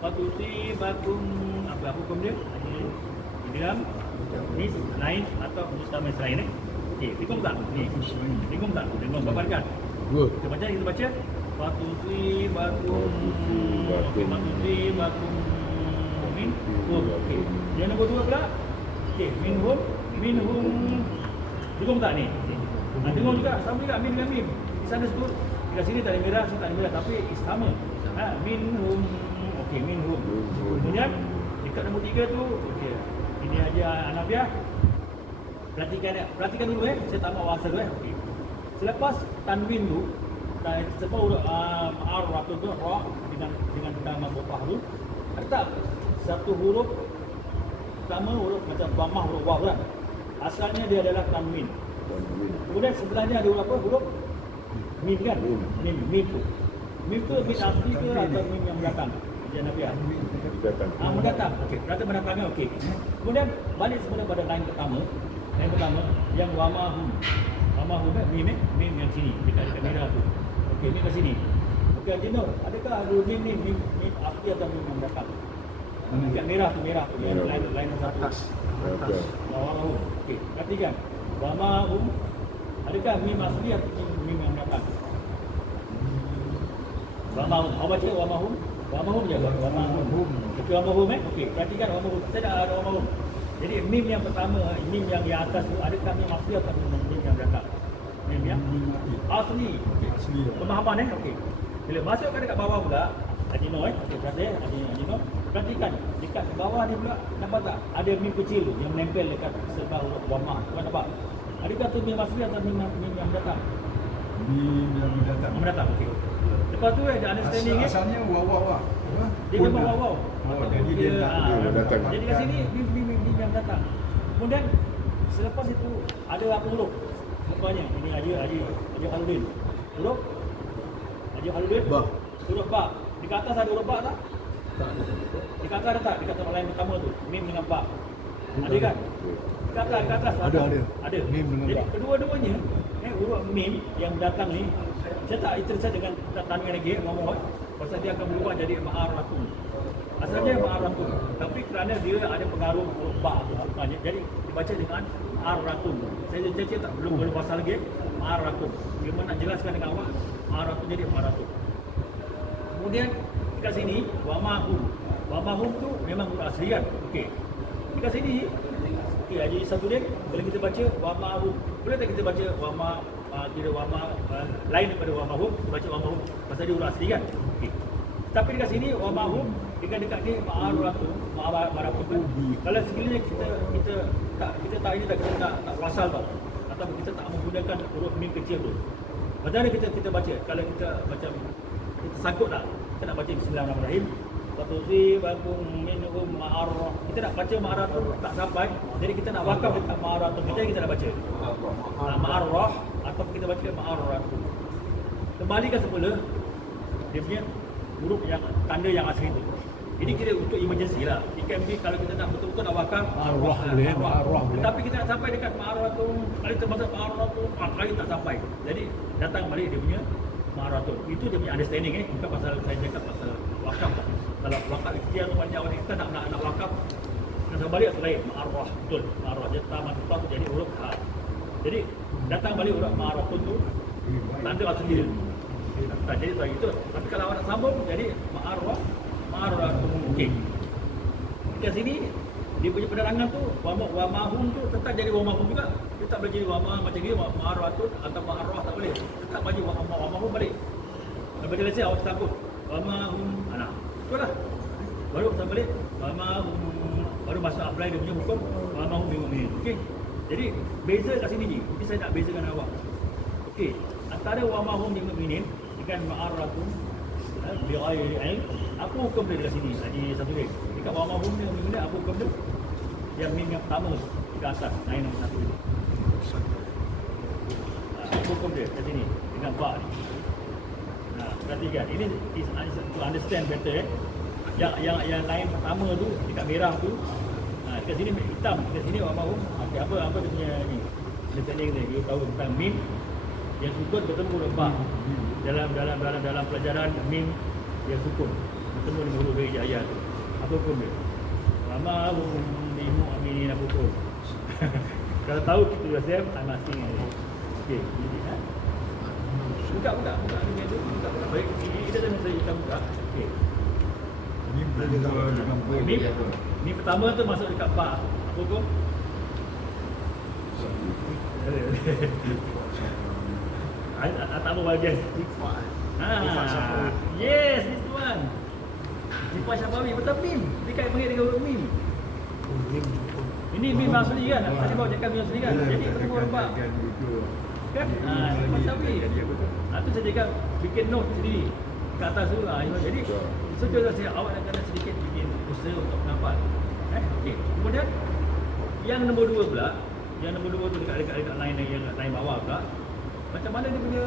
Fatusi bakum apa hukum dia? Idgham ni lain atau mustama lain Okey, bingung tak? Ni. Bingung tak? Bingung paparkan. Dua. Kita baca Fatusi bakum Fatusi bakum min. Okey. Yang nombor 2 pula. Okey, minhum bingung tak ni? Bingung juga, sama juga min dengan mim. Di sana sebut dekat sini tak ada merah, sini tak ada merah tapi sama. Minhum. Okey, minhum. Kemudian dekat nombor 3 tu okey. Ini aja Anafiah. Perhatikan dulu saya tak mau asal Okey. Selepas tanwin tu, sebab ma'arratun tu ra dengan nama bopah tu, letak satu huruf pertama huruf macam dhammah huruf waw kan. Asalnya dia adalah tanwin. Kemudian sebelahnya ada huruf apa? Huruf mim kan? Mim tu. Mim tu mim asli ke atau mim yang belakang? Anafiah. Mendatang. Okey, berarti mendatangnya okey. Kemudian balik semula pada line pertama. Line pertama yang wamahum. Wamahum mim yang sini dekat merah tu. Okey, mim kat sini. Okey, Jinur, adakah ada mim asli atau mim yang belakang? Dekat merah tu line satu. Atas. Wamahum. Okey, perhatikan. Wamahum. Adakah mim asli atau mim yang belakang? Wamahum. Apa baca wamahum? Wamahum je, wamahum. Okey, wamahum Okey, perhatikan wamahum. Saya dah ada wamahum. Jadi mim yang pertama, mim yang di atas tu adakah mim asli atau mim yang belakang? Mim yang asli. Okey, asli. Pemahaman Okey. Bila masuk ke dekat bawah pula, Adino Okey, Adino. Perhatikan dekat bawah ni pula nampak tak? Ada mim kecil tu yang menempel dekat sebelah huruf wamah. Tuan nampak? Adakah tu mim asli atau mim yang belakang? Mim yang Mendatang. Okey. Lepas tu ada understanding asalnya waw. Dia memang waw. Jadi dia datang. Jadi kat sini mim yang datang. Kemudian selepas itu ada apa huruf? Rupanya ini Haji Haludin. Huruf Haji Haludin. Ba. Huruf ba. Di atas ada huruf ba tak? Tak ada. Di atas ada tak? Di atas line pertama tu. Mim dengan ba. Ada kan? Di atas ada. Mim dengan Jadi ba. kedua-duanya huruf mim yang datang ni saya tak interest dengan tanwin lagi ngomong pasal dia akan berubah jadi ma'arratun. Asalnya ma'arratun, tapi kerana dia ada pengaruh huruf ba tu jadi dibaca dengan ma'arratun. Saya tak belum pasal lagi ma'arratun. Bila nak jelaskan dengan awak ma'arratun jadi ma'arratun. Kemudian dekat sini wamahum tu memang huruf asli kan. Okey. Dekat sini okey, jadi satu dia bila kita baca wamahum, boleh tak kita baca lain daripada wamahum, baca wamahum pasal dia huruf asli kan. Okey. Tapi dekat sini wamahum dengan dekat ni ma'arratun tu. Kalau sekiranya kita tak wasal tau ataupun kita tak menggunakan huruf mim kecil tu. Macam mana kita baca? Kalau kita macam kita sangkut tak? Kita nak baca bismillahirrahmanirrahim. Fatusi bakum minhum ma'arrah. Kita nak baca ma'arrah tu tak sampai. Jadi kita nak wakaf dekat ma'arrah tu. Kita nak baca ma'arrah atau kita baca ma'arrah tu. Kembalikan semula dia punya huruf yang tanda yang asli tu. Ini kira untuk emergency lah. It can be kalau kita nak betul-betul nak wakaf Ma'arrah boleh. Tapi kita nak sampai dekat ma'arrah tu, kali termasuk ma'arrah tu, kali tak sampai. Jadi datang balik dia punya ma'arrah tu. Itu dia punya understanding bukan pasal saya cakap pasal wakaf tak. Kalau wakaf ikhtiar tu banyak orang kita nak wakaf Datang balik atau lain, ma'arwah, betul. Ma'arwah, dia tamat lepas tu jadi huruf ha. Jadi datang balik huruf ma'arwah pun tu tanda asal dia. Tak jadi tak gitu. Tapi kalau awak nak sambung jadi ma'arwah, ma'arwah. Okey. Kat sini dia punya penerangan tu wa mahum tu tetap jadi wa mahum juga. Dia tak boleh jadi wa ma macam ni ma'arwah tu atau ma'arwah tak boleh. Tetap bagi wa mahum balik. Lepas dia awak takut wa mahum anak. Itulah. Baru kita balik wa mahum baru masuk apply dia punya hukum wa mahum bil mu'minin. Okey. Jadi beza kat sini ni. Mungkin saya nak bezakan awak. Okey. Antara wa mahum bil mu'minin dengan ma'arwah bi ghairi ilm, apa hukum dia dekat sini? Di satu lagi. Dekat wa mahum bil mu'minin apa hukum dia? Yang mim yang pertama ke atas, naik nombor satu ni. Apa hukum dia kat sini dengan ba ni? Perhatikan, ini is to understand better Yang lain pertama tu dekat merah tu, kat sini hitam, kat sini wa mahum. Okey, apa dia punya ni? Understanding dia, dia tahu tentang mim yang sukun bertemu dengan ba. Dalam pelajaran mim yang sukun bertemu dengan huruf hijaiyah tu. Apa hukum dia? Wa mahum bil mu'minin, apa hukum? Kalau tahu kita yourself, I'm asking you. Okey, ini buka ni tu, buka. Baik, ini dah saya kita buka. Okey. Ni pertama tu masuk dekat ba. Apa hukum? Tak apa bagian. Yes, this one. Sifat syafawi betul mim. Dia kait mengait dengan huruf mim. Ini mim asli kan? Tadi bawa cakap mim asli kan? Jadi bertemu huruf ba. Kan? Sifat syafawi. Tu saya cakap bikin note sendiri kat atas tu. Jadi saya awak nak kena sedikit bikin usaha untuk nampak. Okey. Kemudian yang nombor 2 pula, yang nombor 2 tu dekat line yang line bawah pula. Macam mana dia punya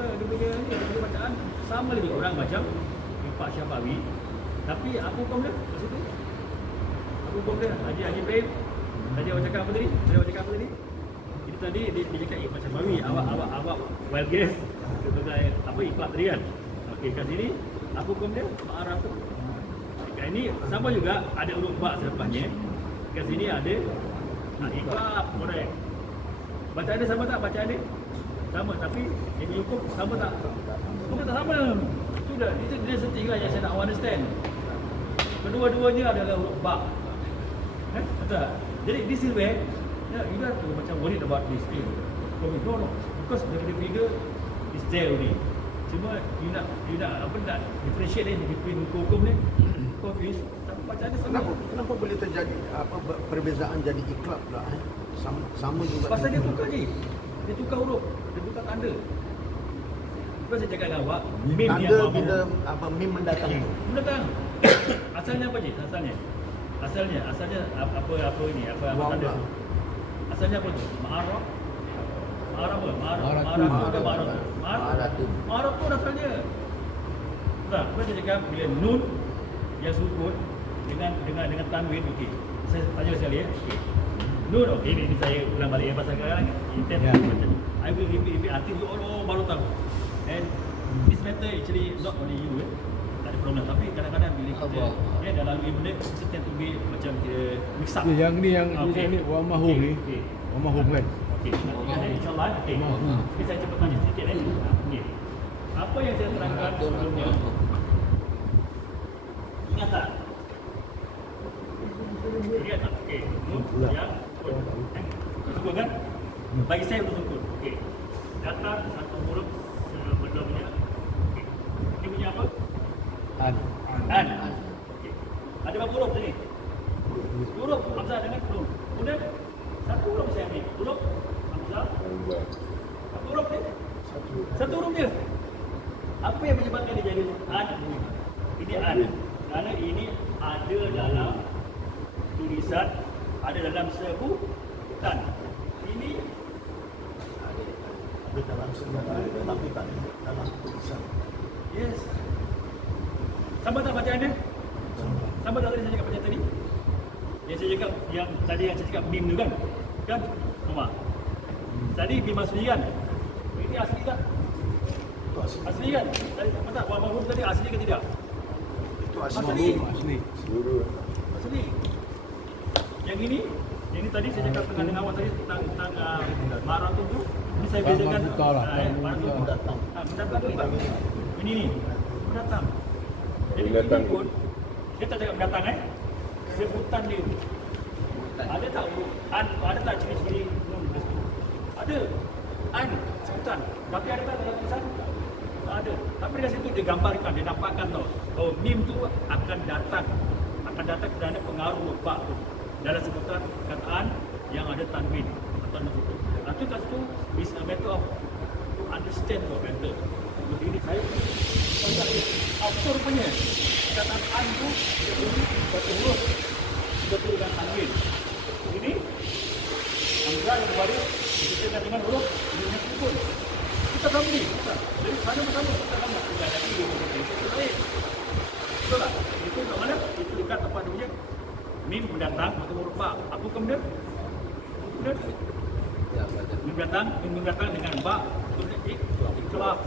bacaan sama lebih kurang macam Pak Syafawi. Tapi apa hukum dia kat situ? Apa hukum dia? Haji Ibrahim. Tadi awak cakap apa tadi? Itu tadi dia cakap Pak Syafawi, awak well guess sebagai apa ikhlas tadi kan. Okey, kat sini apa hukum dia? Ma'araf tu. Kat ini sama juga ada huruf ba selepasnya. Kat sini ada ikhlas, correct. Bacaan dia sama tak bacaan dia? Sama, tapi ini hukum sama tak? Hukum tak sama. Sudah, itu dia setinggal yang saya nak understand. Kedua-duanya adalah huruf ba. Betul? Jadi this is where you have to macam worried about this thing. No, because the figure is there already. Cuma you nak differentiate between hukum ni confused. Tapi bacaan dia sama. Kenapa boleh terjadi perbezaan jadi iklab pula sama juga. Pasal dia tukar je. Dia tukar huruf, dia tukar tanda. Lepas saya cakap dengan awak, mim tanda yang bila apa mim mendatang tu. mendatang. Asalnya apa je? Asalnya apa ini? Apa tanda? Asalnya apa tu? Ma'araf. Ma'araf apa? Ma'araf tu asalnya. Tak, saya cakap bila nun yang sukun dengan tanwin, okey. Saya tanya sekali ya. Okey. Nun, okey, ini saya ulang balik pasal kadang-kadang intent macam I will repeat until you all baru tahu. And this matter actually not only you tak ada problem, tapi kadang-kadang bila kita dah lalui benda kita tend to be macam kita mix up. Yang ni wa mahum ni. Okey. Wa mahum kan. Okey. InsyaAllah. Okey. Tapi saya cepat tanya sikit Okey. Apa yang saya terangkan sebelumnya? Ingat tak? Ingat tak? Okey. Yang sukun kan? Bagi saya bersukun. Okey. Datang satu huruf sebelumnya. Okey. Ini punya apa? An. Okey. Ada berapa huruf tadi? Huruf Hamzah dengan huruf. Kemudian satu huruf saya ambil. Huruf Hamzah. Satu huruf ni? Satu huruf dia. Apa yang menyebabkan dia jadi an? Ini an. Kerana ini ada dalam tulisan, ada dalam sebutan. Ini Ada dalam sebutan tapi tak dalam tulisan. yes. Sama tak bacaan dia? Sama tak tadi saya cakap macam tadi? Yang saya cakap, yang saya cakap mim tu kan? Kan? Nampak? Tadi mim asli kan? Ini asli tak? Itu asli. Asli kan? Tadi apa tak? Wa mahum tadi asli ke tidak? Itu asli. Asli. Seluruh. Asli. Yang ini tadi saya cakap dengan awak tadi tentang maraton tu. Ini saya bezakan. Maraton mendatang. Mendatang tu apa? Ini ni. Mendatang. Jadi Mendatang. ini pun dia tak cakap mendatang sebutan dia. Ada tak ada tak ciri-ciri ada sebutan. Tapi ada tak dalam tulisan? Tak ada. Tapi dari situ dia gambarkan, dia nampakkan tau. Oh, mim tu akan datang kerana pengaruh bab tu. Dalam sebutan kataan yang ada tanwin atau nutup. Itu kat situ is a matter of to understand what matter. Jadi ini saya apa rupanya kataan an tu dia bunyi satu huruf betul dengan tanwin. Ini hamzah yang baru dikatakan dengan huruf dengan sukun. Kita sambung jadi sama-sama kita sama tidak ada itu lain. Betul tak? Itu kat mana? Itu dekat tempat dia mim mendatang atau huruf ba. Apa kemudian? Mim datang dengan ba kemudian ikhlas.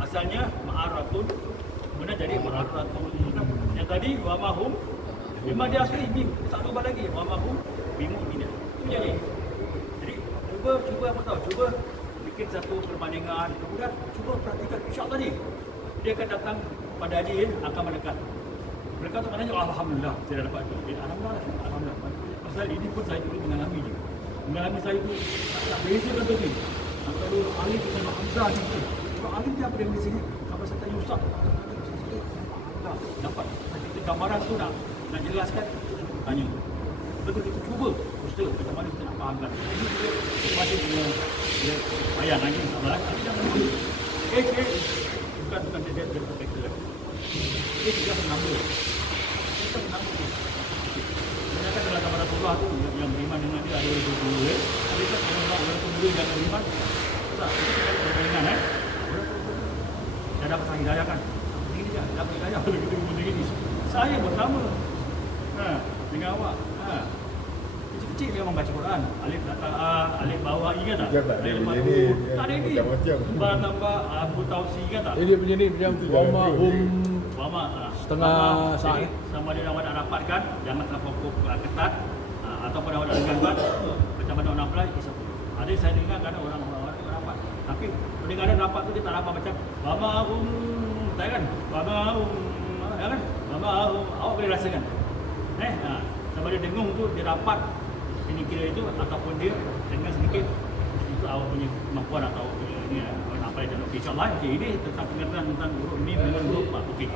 Asalnya ma'aratun kemudian jadi ma'aratun. Yang tadi wa mahum memang dia asli mim tak ubah lagi wa mahum bimu'min. Itu jadi cuba apa tahu, cuba bikin satu perbandingan, kemudian cuba perhatikan isyak tadi. Dia akan datang pada haji akan mendekat. Mereka tu maknanya alhamdulillah saya dapat tu. Alhamdulillah. Pasal ini pun saya dulu mengalami je. Mengalami saya tu tak bezakan tu ni. Antara alif dengan hamzah ni. Kalau alif dia apa dia di sini? Sampai serta yusaf. Dapat kita gambaran tu nak jelaskan tanya. Betul kita cuba usaha macam mana kita nak fahamkan. Ini dia kepada dia payah lagi salah. Tapi jangan dulu. Bukan dia perfect. Dia juga menambah. Kita menambah. Ternyata dalam gambaran Rasulullah tu yang beriman dengan dia ada dua. Tapi kan orang tu yang beriman. Tak, itu kita beriman Dah dapat sang hidayah kan. Ini dia dapat hidayah kalau kita begini. Saya bersama dengan awak. Kecil-kecil memang baca Quran. Alif datang A, alif bawah ingat tak? Ingat tak? Dia Alif punya madu. ni, Tak ada ni. macam-macam. Tambah Abu Tausi ingat tak? Dia punya ni macam wama hum Wama setengah saat. Jadi, sama dia awak nak rapatkan, jangan terlalu ketat ataupun awak nak gambar macam mana orang apply is okay. Ada saya dengar kan orang rapat. Tapi pendengaran rapat tu dia tak rapat macam wama hum, tak kan? Wama hum, ya kan? Wama hum, awak boleh rasakan. Sama dia dengung tu dia rapat ini kira itu ataupun dia dengar sedikit itu awak punya kemampuan atau ini apa yang dalam insya-Allah. Okey, ini tentang pengertian tentang huruf mim dengan huruf ba. Okey.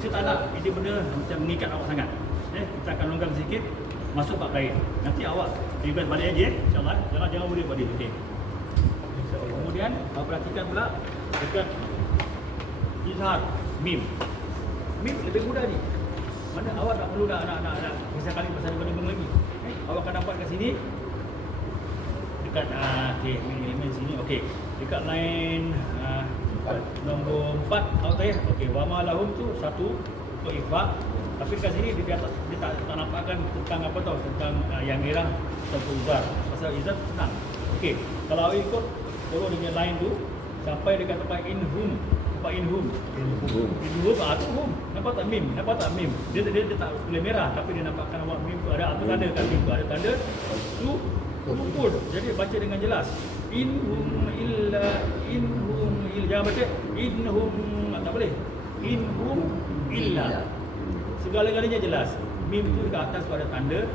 Kita tak nak ini benda macam mengikat awak sangat. Kita akan longgang sikit masuk bab lain. Nanti awak revise balik aja insya-Allah. Jangan boleh balik okey. Kemudian perhatikan pula dekat izhar mim. Mim lebih mudah ni. Mana awak tak perlu nak misal kali pasal dengung lagi. Awak akan dapat kat sini dekat okey ini sini okey. Dekat line nombor 4 awak tahu okey wa ma lahum tu satu untuk ikhfa. Tapi kat sini dia tak nampakkan tentang apa tahu tentang yang merah ataupun izhar. Pasal izhar senang. Okey, kalau awak ikut follow dengan line tu sampai dekat tempat inhum. Inhum tu hum. Nampak tak mim? Dia tak boleh merah tapi dia nampakkan awak mim tu ada apa tanda kat mim tu ada tanda tu rukun. Jadi baca dengan jelas. Inhum jangan baca inhum tak boleh. Inhum illa. Segala-galanya jelas. Mim tu dekat atas tu ada tanda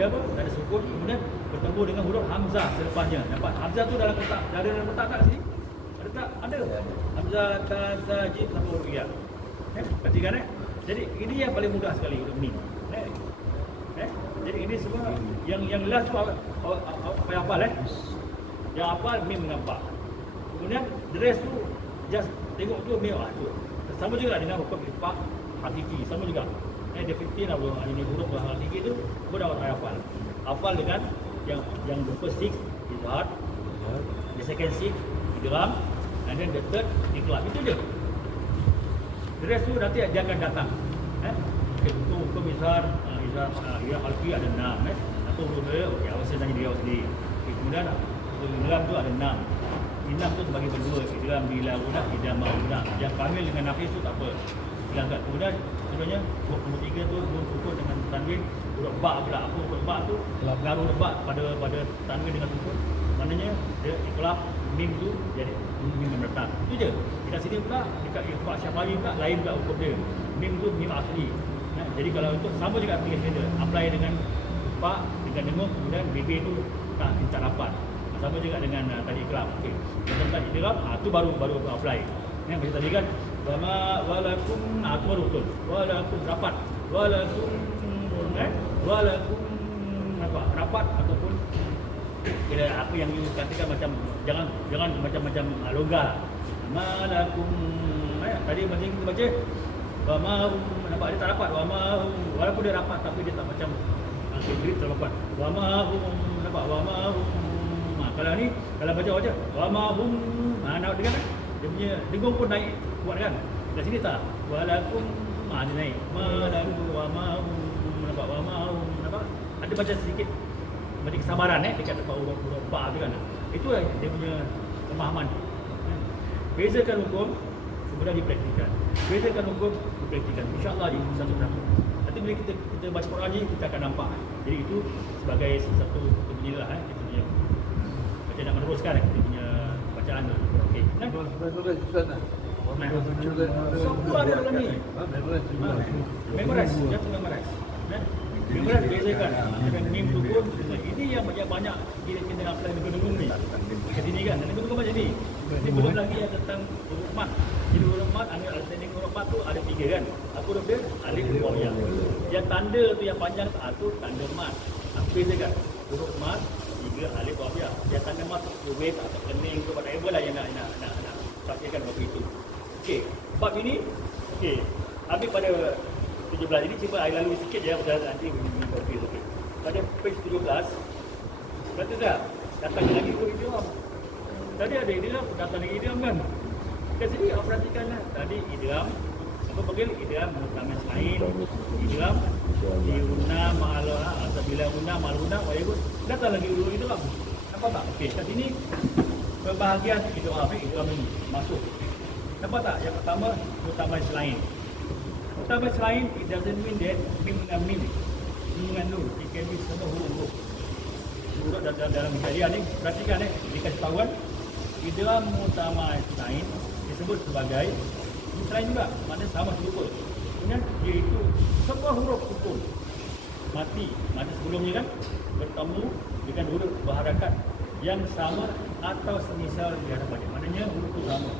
apa? Tanda sukun kemudian bertemu dengan huruf hamzah selepasnya. Nampak hamzah tu dalam kotak. Ada dalam kotak tak sini? Tak ada. Hamzah tajid sama huruf ya. Perhatikan Jadi ini yang paling mudah sekali untuk mim. Jadi ini semua yang last tu apa hafal Yang hafal mim nampak. Kemudian the rest tu just tengok tu mim tu. Sama juga dengan huruf ikhfa hakiki sama juga. Dia 15 lah ini huruf hakiki tu pun awak hafal. Hafal dengan yang the first 6 izhar, the second 6 idgham. And then the third ikhlas. Itu je. The rest tu nanti dia akan datang. Hukum izhar, ya alfi ada 6 Atau huruf dia, okey awak saya tanya dia sendiri. Kemudian idgham tu ada 6. Idgham tu terbagi berdua, idgham bila guna, idgham ma'una. Yang kamil dengan nafis tu tak apa. hilangkan. Kemudian sebenarnya huruf nombor 3 tu huruf sukun dengan tanwin, huruf ba pula. Apa huruf ba tu? Pengaruh huruf ba pada tanwin dengan sukun. Maknanya dia iqlab mim tu jadi mim yang datang. Itu je. Dekat sini pula dekat ikhfa syafawi pula lain pula hukum dia. Mim tu mim asli. Jadi kalau untuk sama juga aplikasi dia. Apply dengan ba dengan dengung, kemudian BB tu tak rapat. Sama juga dengan tadi iqlab. Okey. Tentang iqlab, tu baru apply. Yang macam tadi kan walakum, tu baru betul. Walakum rapat. Walakum walakum rapat ataupun kira apa yang you katakan macam jangan macam longgar. Malakum tadi macam kita baca wama nampak dia tak rapat walaupun dia rapat tapi dia tak macam Inggeris tak rapat. Wama nampak wama kalau ni kalau baca wama nak dengar kan? Dia punya dengung pun naik kuat kan? Kat sini tak. Walakum dia naik. Malakum wama nampak wama nampak ada macam sedikit macam kesabaran dekat tempat huruf ba tu kan. Itu dia punya pemahaman. Bezakan hukum kemudian dipraktikkan. Bezakan hukum dipraktikkan. Insya-Allah di satu persatu. Nanti bila kita baca Quran ni kita akan nampak. Jadi itu sebagai satu kita punya kita punya macam nak meneruskan kita punya bacaan tu. Okey. Semua ada dalam ni. Memorize, just memorize. Memorize bezakan dengan mim sukun. Ini yang banyak kita nak apply dengung ni. Kat sini kan, dengung macam ni. Ini belum lagi yang tentang huruf mat. Jadi huruf mat, understanding huruf mat tu ada 3 kan. Apa huruf dia? Alif, waw, ya. Yang tanda tu yang panjang tu tanda mat. Apa bezakan? Huruf mat 3 alif, waw, ya. Yang tanda mat tu wave atau kening tu whatever lah yang nak tafsirkan bab itu. Okey, bab ini okey. Habis pada 17 ini cuba air lalu sikit je pasal nanti okey. Pada page 17 kata dah datang lagi huruf idgham. Tadi ada idgham, datang lagi idgham kan. Kat sini awak perhatikanlah. Tadi idgham apa panggil idgham mutamas lain. Idgham diuna ma'ala atau bila una ma'aluna whatever. Datang lagi huruf idgham. Nampak tak? Okey, kat sini pembahagian idgham ini masuk. Nampak tak? Yang pertama mutamas lain. Mutamas lain it doesn't mean that mim dengan mim dengan nur it can be semua huruf. Huruf dalam hijriah ni perhatikan dikasih tahuan idgham mutamas lain disebut sebagai lain juga, maknanya sama serupa. Kemudian iaitu semua huruf sukun mati sebelumnya kan bertemu dengan huruf berharakat yang sama atau semisal di hadapannya. Maknanya huruf itu sama.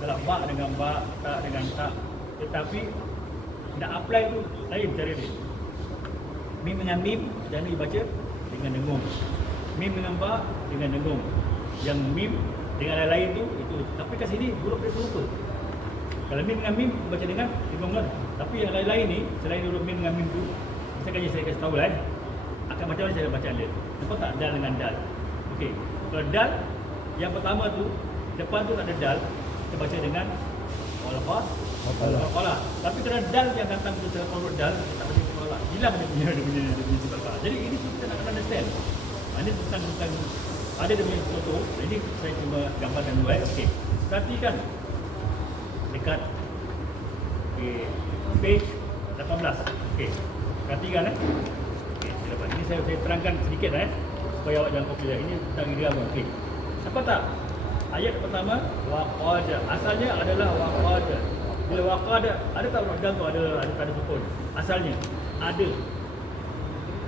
Kalau ba dengan ba, ta dengan ta, tetapi nak apply tu lain cara dia. Mim dengan mim jangan dibaca dengan dengung. Mim dengan ba dengan dengung. Yang mim dengan lain-lain tu itu. Tapi kat sini huruf dia serupa. Kalau mim dengan mim baca dengan dengung kan. Tapi yang lain-lain ni selain huruf mim dengan mim tu, saya kasih tahu lah akan macam mana cara bacaan dia. Nampak tak dal dengan dal? Okey. Kalau dal yang pertama tu depan tu tak ada dal, kita baca dengan wala. Tapi kerana dal yang datang tu setelah huruf dal, kita baca wala. Hilang dia punya sifat wala. Jadi ini kita nak understand. Ini bukan ada dia punya contoh. Ini saya cuma gambarkan dulu Okey. Perhatikan dekat page 18. Okey. Perhatikan Okey, dapat. Ini saya terangkan sedikit supaya awak jangan confuse. Ini tentang idgham. Okey. Nampak tak? Ayat pertama waqada. Asalnya adalah waqada. Bila waqada ada tak dal tu ada tanda sukun. Asalnya ada.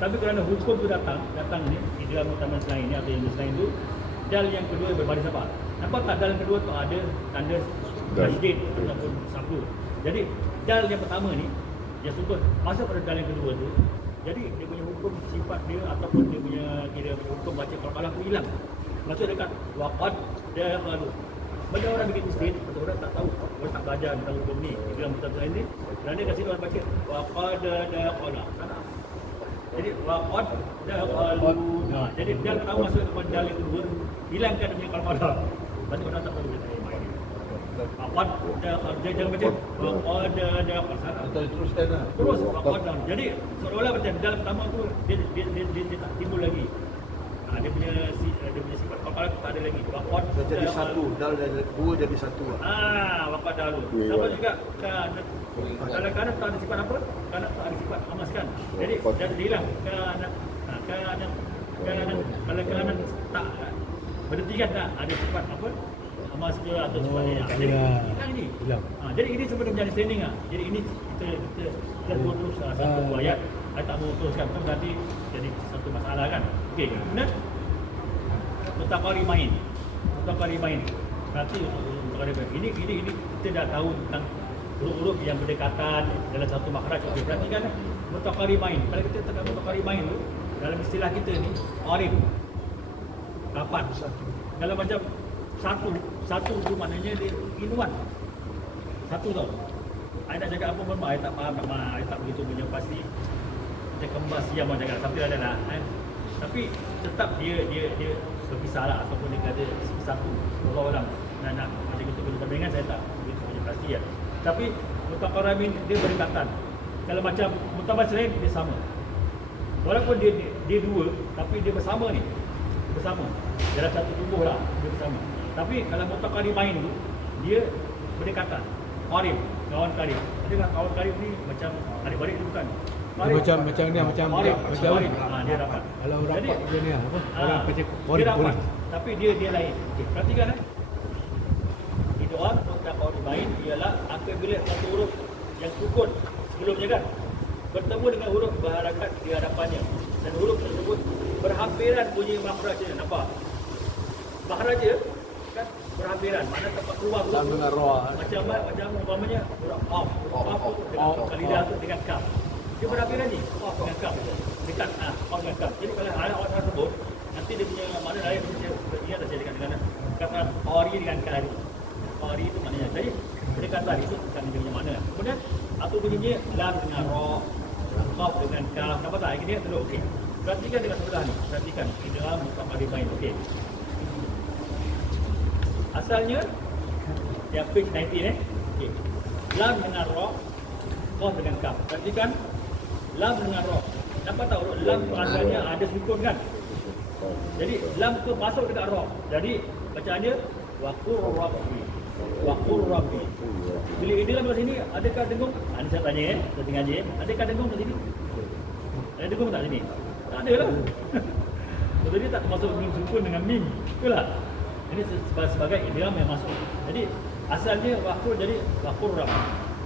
Tapi kerana hukum tu datang ni idgham mutamas lain ni atau yang lain tu dal yang kedua berbaris apa? Nampak tak dal yang kedua tu ada tanda tasydid ataupun sabdu. Jadi dal yang pertama ni yang sukun masuk pada dal yang kedua tu. Jadi dia punya hukum sifat dia ataupun dia punya kira hukum baca qalqalah tu hilang. Masuk dekat waqad dia lalu. Banyak orang bikin mistake, orang tak tahu, orang tak belajar tentang hukum ni. Idgham mutamas lain ni. Kerana kat sini orang baca waqad daqala. Jadi waqad daqalu. Jadi dal pertama masuk kepada dal yang kedua, hilangkan dia punya qalqalah. Banyak orang tak tahu dia. Waqad daqal. Jangan baca waqad daqal. Atau teruskan lah. Terus waqad. Jadi seolah-olah macam dal pertama tu dia tak timbul lagi. dia punya sifat qalqalah tu tak ada lagi. Waqad Dah jadi satu, dal dari dua jadi satu. waqad dalu. Ya, Sama ya. juga kadang-kadang tak ada sifat apa? Kadang tak ada sifat hamaskan. Jadi dia hilang. Kadang-kadang tak berhenti kan tak ada sifat apa? Hamas ke atau sifat yang jadi hilang ni. Hilang. Jadi ini sebenarnya menjadi training Jadi ini kita buat terus satu ayat. Saya tak mau teruskan tu nanti jadi satu masalah kan. Okey, kemudian mutaqaribain. Berarti mutaqaribain. Ini kita dah tahu tentang huruf-huruf yang berdekatan dalam satu makhraj. Okey, berarti kan mutaqaribain. Kalau kita tekan mutaqaribain tu dalam istilah kita ni qarib. Rapat. Kalau macam satu tu maknanya dia inuan. Satu tau. Saya nak cakap apa pun saya tak faham, saya tak begitu punya pasti. Macam kembas siam orang cakap, tapi ada lah. Tapi tetap dia berpisah lah ataupun dia kata satu orang nak macam itu perbandingan saya tak begitu punya pasti ya. Tapi mutaqarrabin dia berdekatan. Kalau macam mutabasilin dia sama. Walaupun dia dua tapi dia bersama ni. Bersama. Dalam satu tubuh lah dia bersama. Tapi kalau mutaqarribain tu dia berdekatan. Qarib, kawan karib. Adakah kawan karib ni macam adik-beradik tu bukan? Dia macam ni macam qarib, macam qarib. Dia rapat. kalau Jadi, rapat dia ni apa? Orang macam dia rapat. Tapi dia lain. Okey, perhatikan Idgham mutaqarribain ialah apabila satu huruf yang sukun sebelumnya kan bertemu dengan huruf berharakat di hadapannya dan huruf tersebut berhampiran bunyi makhrajnya. Nampak? Makhrajnya kan berhampiran, mana tempat keluar huruf Lam dengan ra. macam umpamanya huruf qaf. Qaf tu dengan lidah tu dengan kaf. Dia berhampiran ni, qaf dengan kaf. Dekat qaf dengan kaf. Jadi kalau ada orang tersebut nanti dia punya mana lain dia dah jadikan dengan kata qari dengan kari. Qari itu maknanya. Jadi berdekatan itu bukan dia punya makna. Kemudian atau bunyinya lam dengan ra, qaf dengan kaf. Nampak tak? Ini terus okey. Perhatikan dekat sebelah ni. Perhatikan idgham mutaqarribain. Okey. Asalnya yang page 19 okey. Lam dengan ra, qaf dengan kaf. Perhatikan lam dengan ra. Nampak tak huruf lam tu asalnya ada sukun kan? Jadi lam tu masuk dekat ra. Jadi bacaannya waqur rabbi. Waqur rabbi. Bila idgham kat sini adakah dengung? Ini saya tanya saya tengah je. Adakah dengung kat sini? Ada dengung tak sini? Tak ada lah. Betul dia tak masuk dengan sukun dengan mim. Betul tak? Ini sebagai idgham yang masuk. Jadi asalnya waqur jadi waqur rabbi.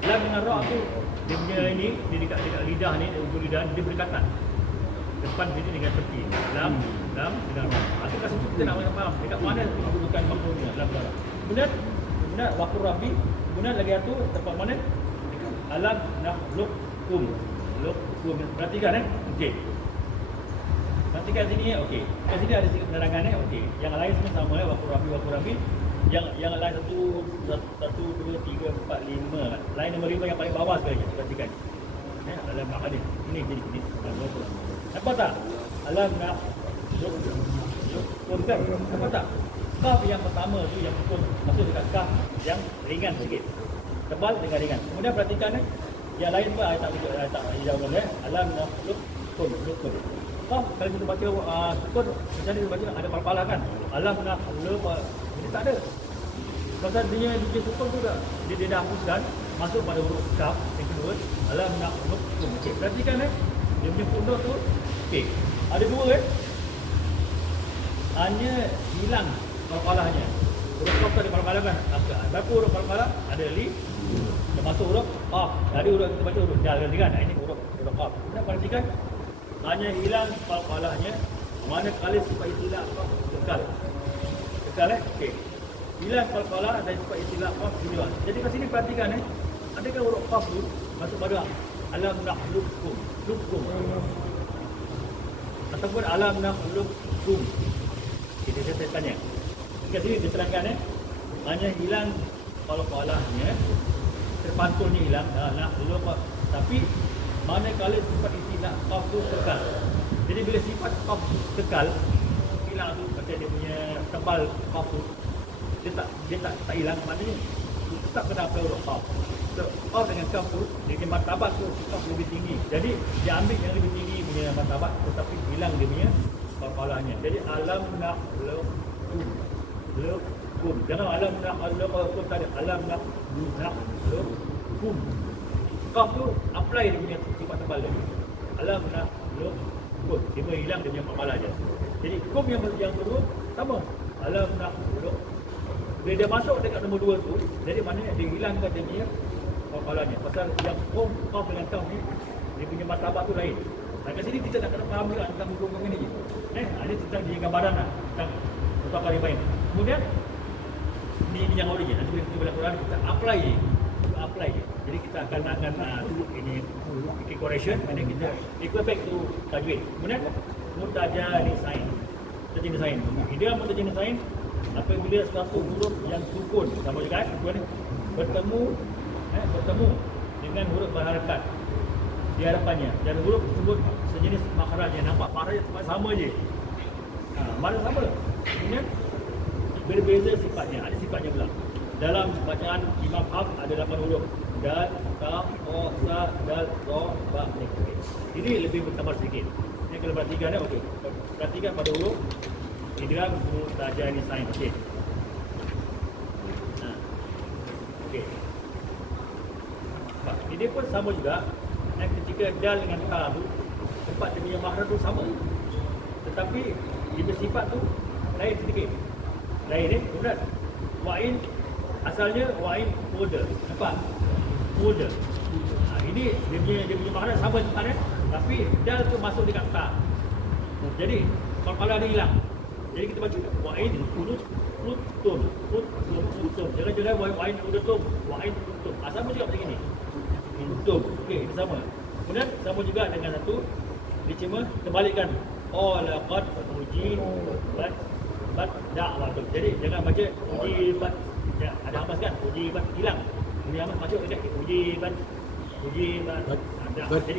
Lam dengan ra tu dia punya ini dia dekat lidah ni, ujung lidah dia berdekatan. Depan sini dengan tepi. Lam dengan ra. Itu kat situ kita nak faham dekat mana kedudukan makrumnya lam dan ra. Kemudian waqur rabbi, kemudian lagi satu tempat mana? Alam nakhluqkum. Luqkum. Perhatikan okey. Perhatikan sini okey. Kat sini ada sikit penerangan okey. Yang lain semua sama waqur rabbi. Yang lain 1 2 3 4 5 kan. Lain nombor 5 yang paling bawah sekali perhatikan. Alam nakhluq. Ini jadi ini. Nampak tak? Alam nakhluqkum kan? Nampak tak? Kaf yang pertama tu yang sukun masuk dekat kaf yang ringan sikit. Tebal dengan ringan. Kemudian perhatikan yang lain pun saya tak jawab alam nakhluqkum. Kaf kalau kita baca sukun macam ni baca ada palpalah kan. Alam nakhluq ini tak ada. Pasal dia sukun tu dah dia dah hapuskan masuk pada huruf kaf yang kedua alam nakhluqkum. Okey, perhatikan dia punya punduk tu. Okey. Ada dua hanya hilang qalqalahnya. Huruf qaf tadi qalqalah kan? Berapa huruf qalqalah? Ada li. Termasuk huruf qaf. Tadi huruf kita baca huruf dal kan? Ini huruf qaf. Kita perhatikan hanya hilang qalqalahnya. Manakala sifat istilah qaf kekal. Kekal okey. Hilang qalqalah dan sifat istilah qaf hilang. Jadi kat sini perhatikan adakah huruf qaf tu masuk pada alam nakhluqkum. Ataupun alam nakhluqkum. Kita tanya. Kat sini diterangkan hanya hilang qalqalahnya, terpantulnya hilang nakhluq. Tapi manakala sifat istilah qaf tu kekal. Jadi bila sifat qaf kekal hilang tu macam dia punya tebal qaf tu dia tak hilang, maknanya tetap kena apa huruf qaf. Qaf dengan kaf tu dia punya martabat tu qaf lebih tinggi. Jadi dia ambil yang lebih tinggi punya martabat tetapi hilang dia punya kepalanya. Jadi alam nakhluqukum. Jangan alam nakhluqukum tadi. Alam nakhluqukum. Kaf tu apply dia punya sifat tebal dia. Alam nakhluqukum. Dia boleh hilang dia punya kepala je. Jadi kum yang turun sama. Alam nakhluqukum. Bila dia masuk dekat nombor 2 tu, jadi maknanya dia hilangkan dia punya kepalanya. Pasal yang kum, kaf dengan kaf ni, dia punya martabat tu lain. Dan kat sini kita nak kena faham juga tentang hukum ini je. Ada tentang dia gambaran lah, tentang mutaqal ribain. Kemudian ni yang origin. Nanti kita bila Quran kita apply je. Jadi kita akan ini bikin correction, maknanya kita equal back to tajwid. Kemudian mutajanisain. Mutajanisain. Dia mutajanisain apabila suatu huruf yang sukun, sama juga sukun ni bertemu dengan huruf berharakat di hadapannya, dan huruf tersebut sejenis makhrajnya. Nampak makhrajnya sama je. Makna sama. Kemudian berbeza sifatnya, ada sifatnya pula. Dalam bacaan Imam Hafs ada 8 huruf. Dal, ta, ta, sa, dal, ta, ba, ni. Ini lebih bertambah sedikit. Ini kalau perhatikan ya, okey. Perhatikan pada huruf idgham mutajanisain. Okey. Okey. Ini pun sama juga. Ketika dal dengan ta tu, tempat dia punya makhraj tu sama. Tetapi dia bersifat tu lain sedikit. Lain ni, kemudian wa'in asalnya wa'in order. Nampak? Order. Ini dia punya makhraj sama sebenarnya, tapi dal tu masuk dekat ta. Jadi kepala dia hilang. Jadi kita baca wa'in utum. Jangan wa'in utum. Sama juga macam ini. Utum. Okey, ini sama. Kemudian sama juga dengan satu, dia cuma terbalikkan. Laqad ujibat da'watu. Jadi jangan baca ujibat. Ya, ada hambas kan? Ujibat hilang. Ini hambas masuk dekat ujibat. Jadi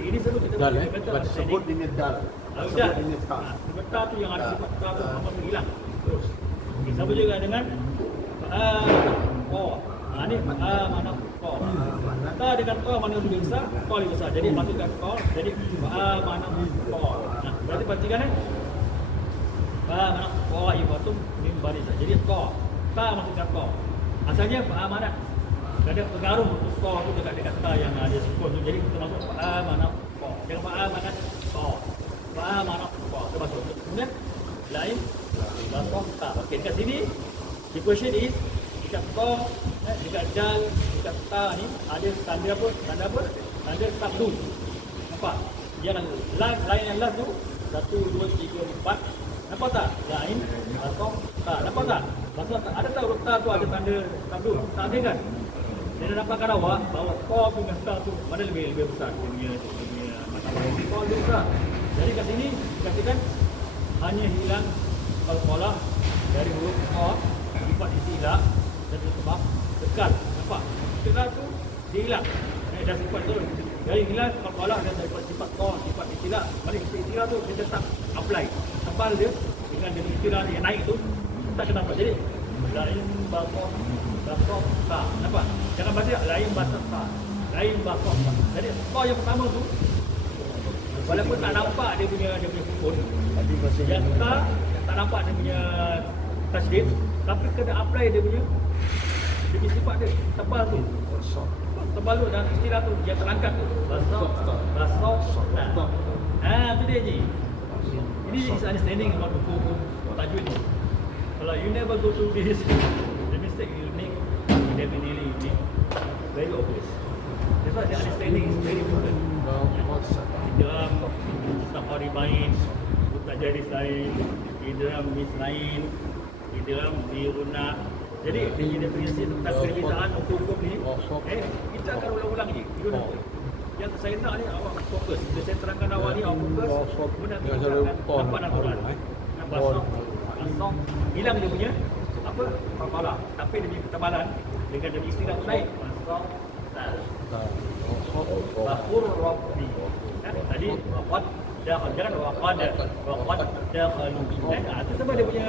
ini selalu kita Dal, Sebut ini dal. Sebut ini ta. Sebentar tu yang ada sifat ta tu hambas hilang. Terus. Okay, sama juga dengan ini mana ko. Ta dengan ko mana lebih besar, ko lebih besar. Jadi masukkan ko, jadi mana ko. Nah, berarti perhatikan mana ko ibatum min barisa. Jadi ko, ta masukkan ko. Asalnya mana ada pengaruh untuk ko tu dekat ta yang ada sukun tu. Jadi kita masuk mana ko. Jangan mana ko. Mana ko. Kita masuk. Kemudian lain contoh ta. Okey, kat sini the question is dekat ko, dekat dal, dekat ta ni ada tanda apa? Tanda tabdul. Nampak? Yang lain yang last tu 1 2 3 4. Nampak tak? Lain atau ta. Nampak tak? Maksud ada tak huruf ta tu ada tanda tabdul? Tak ada kan? Dan nampakkan awak bahawa ko dengan ta tu mana lebih besar punya matematik ko lebih besar. Jadi kat sini dikatakan hanya hilang qalqalah dari huruf ko, sifat istilah dan sebab tekal. Nampak? Tekal tu dia hilang. Dan sifat tu dari hilang qalqalah dan sifat ko, sifat istilah. Balik istilah tu dia tetap apply. Tebal dia dengan dia istilah yang naik tu tak kena apa. Jadi lain bakok ta. Nampak? Jangan baca lain bakok ta. Lain bakok ta. Jadi ko yang pertama tu walaupun tak nampak dia punya sukun, yang ta tak nampak dia punya tasydid, tapi kena apply dia punya sifat dia tebal tu. Tebal tu dan istilah tu yang terangkat tu. Basok. Tu dia je. Ini is understanding about the hukum tajwid ni. Kalau you never go through this, the mistake you make definitely very obvious. That's why the understanding is very important. Dalam mutaqal ribain, mutajanisain, dalam mislain, dalam diruna. Jadi ini prinsip tentang perbezaan hukum ni. Kita akan ulang-ulang je. Yang saya nak ni awak fokus. Bila saya terangkan awak ni awak fokus. Kemudian kita akan dapat Al-Quran. Basok hilang dia punya apa? Kepala. Tapi dia punya ketebalan dengan dia istilah naik. Basok Bakur Rabbi. Tadi waqad dakhal, jangan waqad dakhalu. Itu sebab dia punya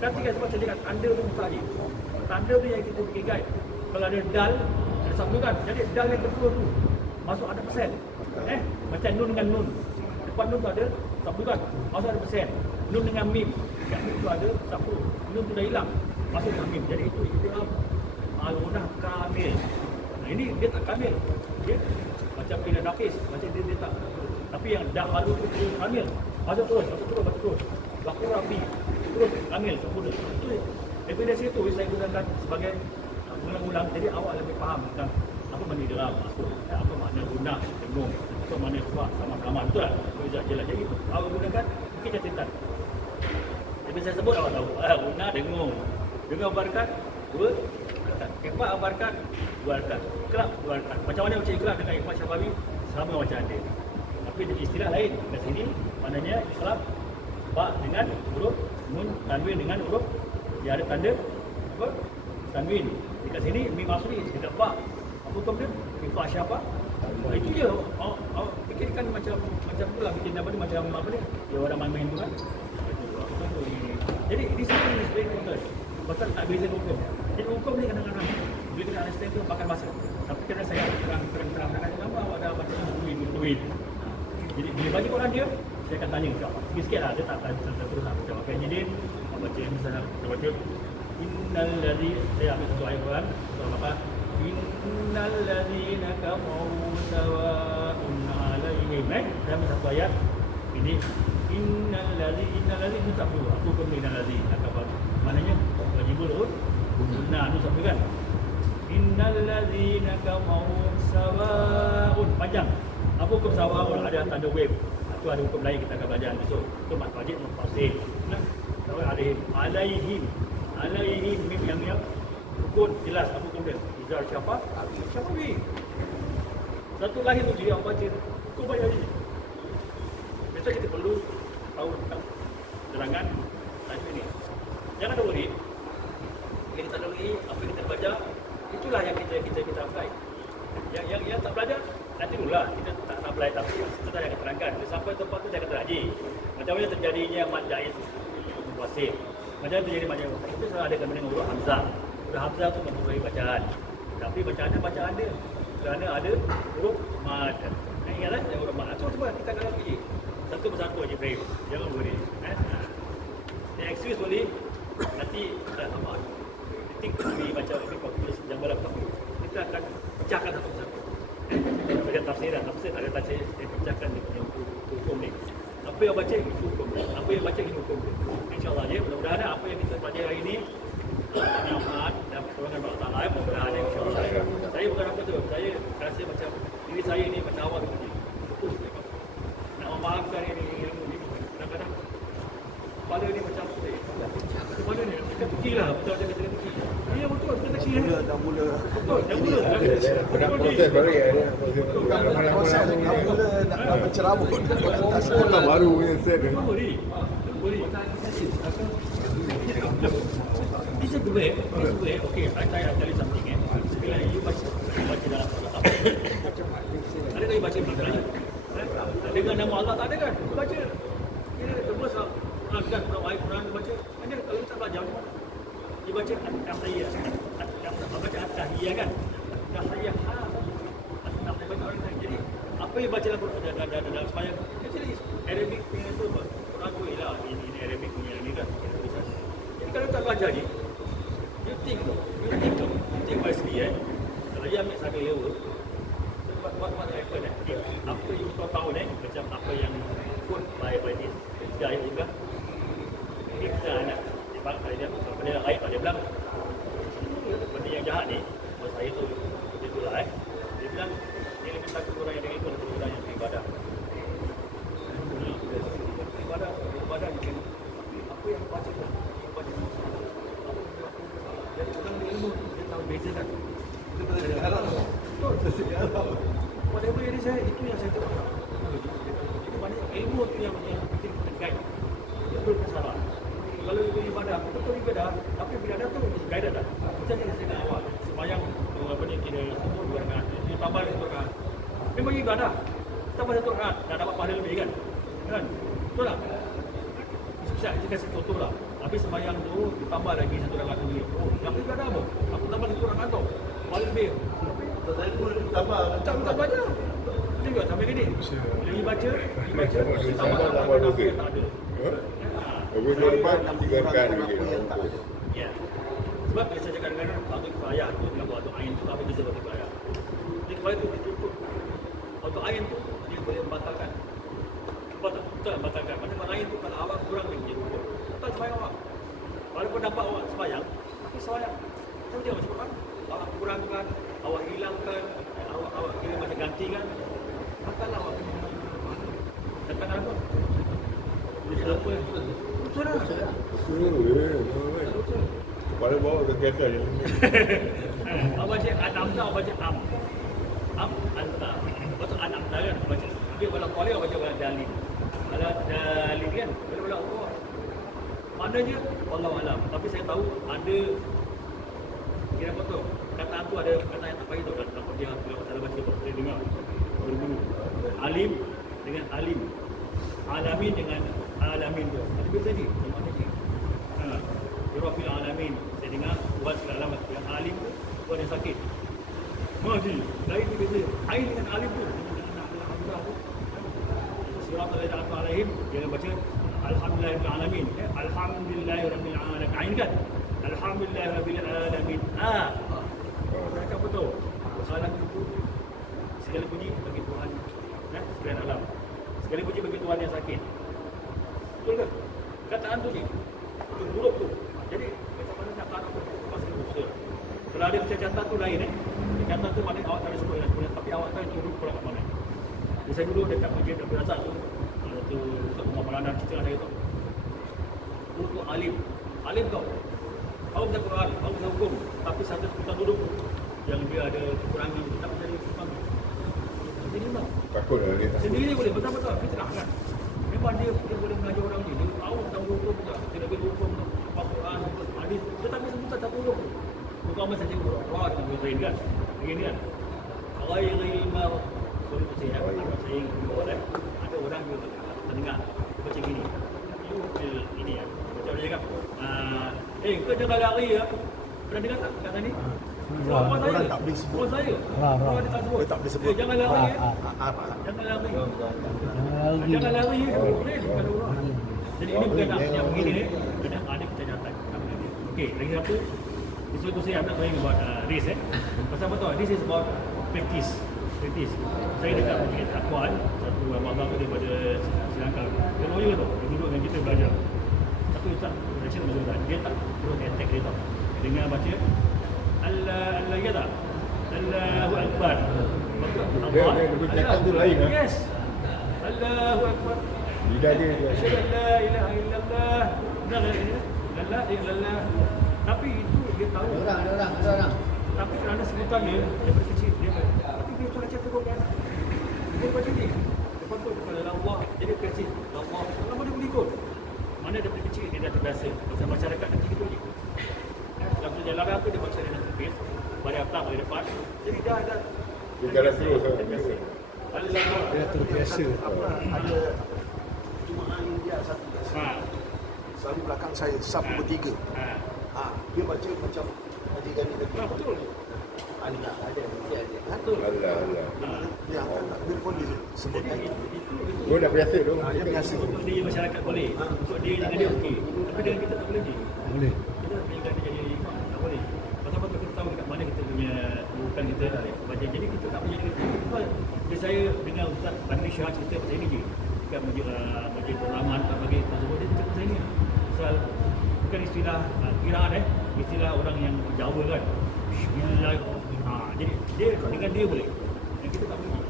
perhatikan sebab saya cakap tanda tu mutlak je. Tanda tu yang kita bikin guide. Kalau ada dal, ada sambungan. Jadi dal yang kedua tu masuk ada persen. Macam nun dengan nun. Depan nun tu ada sambungan. Masuk ada persen. Nun dengan mim. Kat mim tu ada satu. Nun tu dah hilang. Masuk dengan mim. Jadi itu idgham al-ghunnah kamil. Nah, ini dia tak kamil. Dia macam bila nafis, macam dia tak. Tapi yang dah halu tu dia kamil. Masuk terus. Baku rapi. Terus kamil sempurna. Itu evidence itu saya gunakan sebagai ulang-ulang. Jadi awak lebih faham tentang apa makna idgham masuk, apa makna ghunnah dengung, apa makna ikhfa sama-sama, betul tak? Boleh jelas. Jadi awak gunakan mungkin catatan. Jadi saya sebut awak tahu, ghunnah dengung abarkan dua harakat, ikhfa abarkan dua harakat, iqra dua harakat. Macam mana baca iqra dengan ikhfa syafawi sama macam ada. Tapi istilah lain kat sini maknanya iqra ba dengan huruf nun, tanwin dengan huruf dia ada tanda apa? Tanwin. Dekat sini mim asli dekat ba. Apa hukum dia? Ikhfa syafa. Itu je. Fikirkan macam pula bikin apa ni macam apa ni? Dia orang main tu kan. Jadi di sini ni sebenarnya tuan. Pasal tak beza hukum. Jadi hukum ni kadang-kadang bila kita understand tu makan masa. Tapi kena saya terang-terang nama awak dah baca tuin. Jadi bila bagi orang dia, saya akan tanya insya-Allah. Sikit lah dia tak terus nak baca. Okey, jadi baca misalnya baca innal ladzi saya ambil satu ayat Quran surah apa? Innal ladzina kafaru sawa'un 'alaihim. Saya ambil satu ayat ini innal ladzi itu tak perlu. Aku hukum innal ladzi kafaru. Maknanya wajibul ghunnah tu sampai kan? Innal ladzina kafaru sawa'un panjang. Apa hukum sawa'un? Ada tanda wave. Itu ada hukum lain kita akan belajar besok. Itu mat wajib mufassil. Nah, alaihim mim yang hukum jelas apa hukum dia. Izar syafawi. Satu lahir tu dia orang baca. Hukum banyak ni. Besok kita perlu tahu tentang terangan tadi ni. Jangan ada worry. Bila kita worry, apa yang kita belajar, itulah yang kita apply. Yang tak belajar, nanti dululah kita tak apply tapi kita yang terangkan. Sampai tempat tu jangan teraji. Macam mana terjadinya mad jaiz wasil. Macam mana terjadi mad jaiz wasil. Itu selalu ada kena dengan huruf hamzah. Huruf hamzah tu mempengaruhi bacaan. Tapi bacaan dia kerana ada huruf mad. Ingatlah yang huruf mad. Cuba kita kalau pergi satu persatu aja Ibrahim. Jangan worry. Yang excuse boleh nanti tak apa. Titik kami baca ini populis jamalah kami. Kita akan pecahkan satu persatu. Dengan tafsir ada tafsir saya pecahkan dia punya hukum ni. Apa yang baca itu hukum. Apa yang baca ini hukum. InsyaAllah ya. Mudah-mudahan apa yang kita pelajari hari ini manfaat dan pertolongan Allah Taala. Mudah-mudahan insya-Allah. Saya bukan apa tu. Saya rasa macam diri saya ni macam awal begini. Fokus nak memahamkan ini ilmu ni. Kadang-kadang kepala ni macam kepala ni kita fikirlah betul macam kita fikir. Ya betul kita fikir. Dah mula. Betul dah mula. Ada proses baru ya. Proses dah mula nak bercerabut. Sekolah baru punya set. Boleh. It's a good way. Okay, I tell you something. Bila you baca dalam Al-Quran, ada kali baca Quran. Dengan nama Allah tak ada kan? Baca. Ini terus kan kalau ayat Quran baca. Macam kalau kita belajar dia baca at-tahiyah. Baca at-tahiyah kan? At-tahiyah. At-tahiyah baca orang lain. Jadi apa yang baca dalam sembahyang? Actually Arabic punya tu Quran tu ialah ini Arabic punya ni kan. Jadi kalau tak belajar ni, you think wisely Kalau dia ambil sambil lewa, what happen apa yang kau tahu macam apa yang put by this. Dia ayat juga. Kita anak sebab dia benda ayat dia bilang benda yang jahat ni, buat saya tu itulah dia bilang dia lebih takut orang yang ikut daripada orang yang beribadah. Ibadah mungkin apa yang baca tu dia orang ilmu dia tahu beza kan. Betul. Whatever yang saya itu yang saya tahu. Jadi banyak ilmu tu yang kita guide. Betul ke salah. Kalau ibadah, betul ibadah, tapi ibadah tu guide dah. Macam yang saya awal sembahyang apa ni kira 2 rakaat, ditambah 1 rakaat. Memang ibadah. Tambah 1 rakaat dah dapat pahala lebih kan? Kan? Betul tak? Saya kasih contoh lah. Habis sembahyang tu ditambah lagi 1 rakaat lagi. Oh, yang ibadah apa? Aku tambah 1 rakaat tu. Pahala lebih. Tadi pun tambah baca. Dia juga sampai gini. Bila baca, tambah lebih. tak ada. Tapi dia lepas tiga rekan lagi. yang tak ada. Ya. Sebab bila saya cakap dengan waktu kifayah tu dengan waktu ain tu apa beza waktu kifayah? Waktu kifayah tu ditutup. Waktu ain tu dia boleh membatalkan. Betul membatalkan. Macam ain tu kalau awak kurang dia tutup. Tak sembahyang awak. Walaupun dapat awak sembahyang, tapi sembahyang. Tahu dia macam apa? Awak kurangkan, awak hilangkan, awak kira macam gantikan. Batallah awak punya katakan apa? Dia apa? Betul lah. Kepala bawah kegiatan yang ini. Awak baca anam tak, awak baca am. Am, anta. Betul anam tak kan? Baca. Dia kalau kuali awak baca wala dalil. Wala dalil kan? Wala Allah. Maknanya, wallahu alam. Tapi saya tahu ada kira apa tu? Kataan tu ada kataan yang tak baik tu. Kalau dia salah baca, dia dengar. Berburu. Alim dengan alim. Alamin dengan alamin tu. Ada beza ni. Maknanya. Rabbil alamin. Saya dengar buat segala alamat yang alim tu buat yang sakit. Maji, lain ni beza. Ain dengan alim tu. Alhamdulillah tu. Surah Al-Fatihah alaihim dia baca alhamdulillahirabbil alamin. Alhamdulillahirabbil alamin. Ain kan? Alhamdulillahirabbil alamin. Mereka betul. Salam itu segala puji bagi Tuhan. Sekalian alam. Segala puji bagi Tuhan yang sakit. Betul ke? Kataan tu ni. Itu buruk tu. Jadi macam mana nak tahu pasal usaha. Kalau ada catatan tu lain catatan tu maknanya awak tak ada sebut tapi awak tahu itu huruf pula kat mana. Jadi saya dulu dekat masjid Abdul Razak tu Ustaz Muhammad Malana cerita saya tu. Huruf tu alim. Alim tau. Awak baca Quran, awak baca hukum tapi satu kita duduk yang dia ada kekurangan tak menjadi imam. Jadi imam. Takut lah dia. Sendiri boleh betul-betul fitnah kan. Memang dia boleh mengajar orang ni. Dia tahu tentang hukum juga. Dia lebih hukum Al-Quran, hadis. Tetapi sebutan satu hukum. Bukan saja Quran dan lain kan. Begini kan. Ghairil maghdubi itu saya boleh. Ada orang juga terdengar baca gini. Ini ya. Macam dia cakap. Kau jangan lari ya. Pernah dengar tak kat sini? Orang tak boleh sebut. Oh saya. Orang tak sebut. Dia tak boleh sebut. Jangan lari ya. Apa? Jangan lari. Jangan lari ya. Boleh pada orang. Jadi ini bukan nak yang begini ni. Ada catatan. Okey, lagi satu. Isu tu saya nak tanya about race Pasal apa tahu? This is about practice. Saya dekat Bukit Akuan, satu abang tu daripada Sri Lanka. Dia lawyer tu. Dia duduk dengan kita belajar. Tapi Ustaz, dia tak terus attack dia tau. Dia dengar baca Allah ya tak? Allahu Akbar. Dia cakap tu lain lah. Yes. Allahu Akbar. Lidah dia. Asyhadu an la ilaha illallah. La ilaha illallah. Tapi itu dia tahu. Ada orang. Tapi kerana sebutan dia daripada kecil dia tapi dia baca terus kan. Dia baca ni. Lepas tu kalau Allah jadi kecil Allah. Lama dia boleh ikut. Mana daripada kecil dia dah terbiasa. Pasal masyarakat macam itu je. Dalam jalan tu dia baca dengan terpis. Balik atas, balik depan. Jadi dah. Dia jalan terus lah. Dia terbiasa. Apa ada jemaah India satu. Selalu belakang saya saf nombor 3. Dia baca macam majikan ni tadi. Betul. Allah ada. Betul. Allah. Dia akan takbir pun dia sebut itu. Kau dah biasa tu. Dia biasa. Untuk dia masyarakat boleh. Untuk dia dengan dia okey. Tapi dengan kita tak boleh je. Boleh. Kita pilihkan dia jadi imam. Tak boleh. Pasal kita tahu dekat mana kita punya urutan kita baca. Jadi kita tak boleh jadi imam. Jadi saya dengar Ustaz Fadli Shah cerita pasal ini je. Dekat Masjid Rahman tak bagi tersebut dia cerita pasal ini. Pasal bukan istilah kiraan istilah orang yang Jawa kan. Bismillah. Jadi dia dengan dia boleh. Dan kita tak boleh.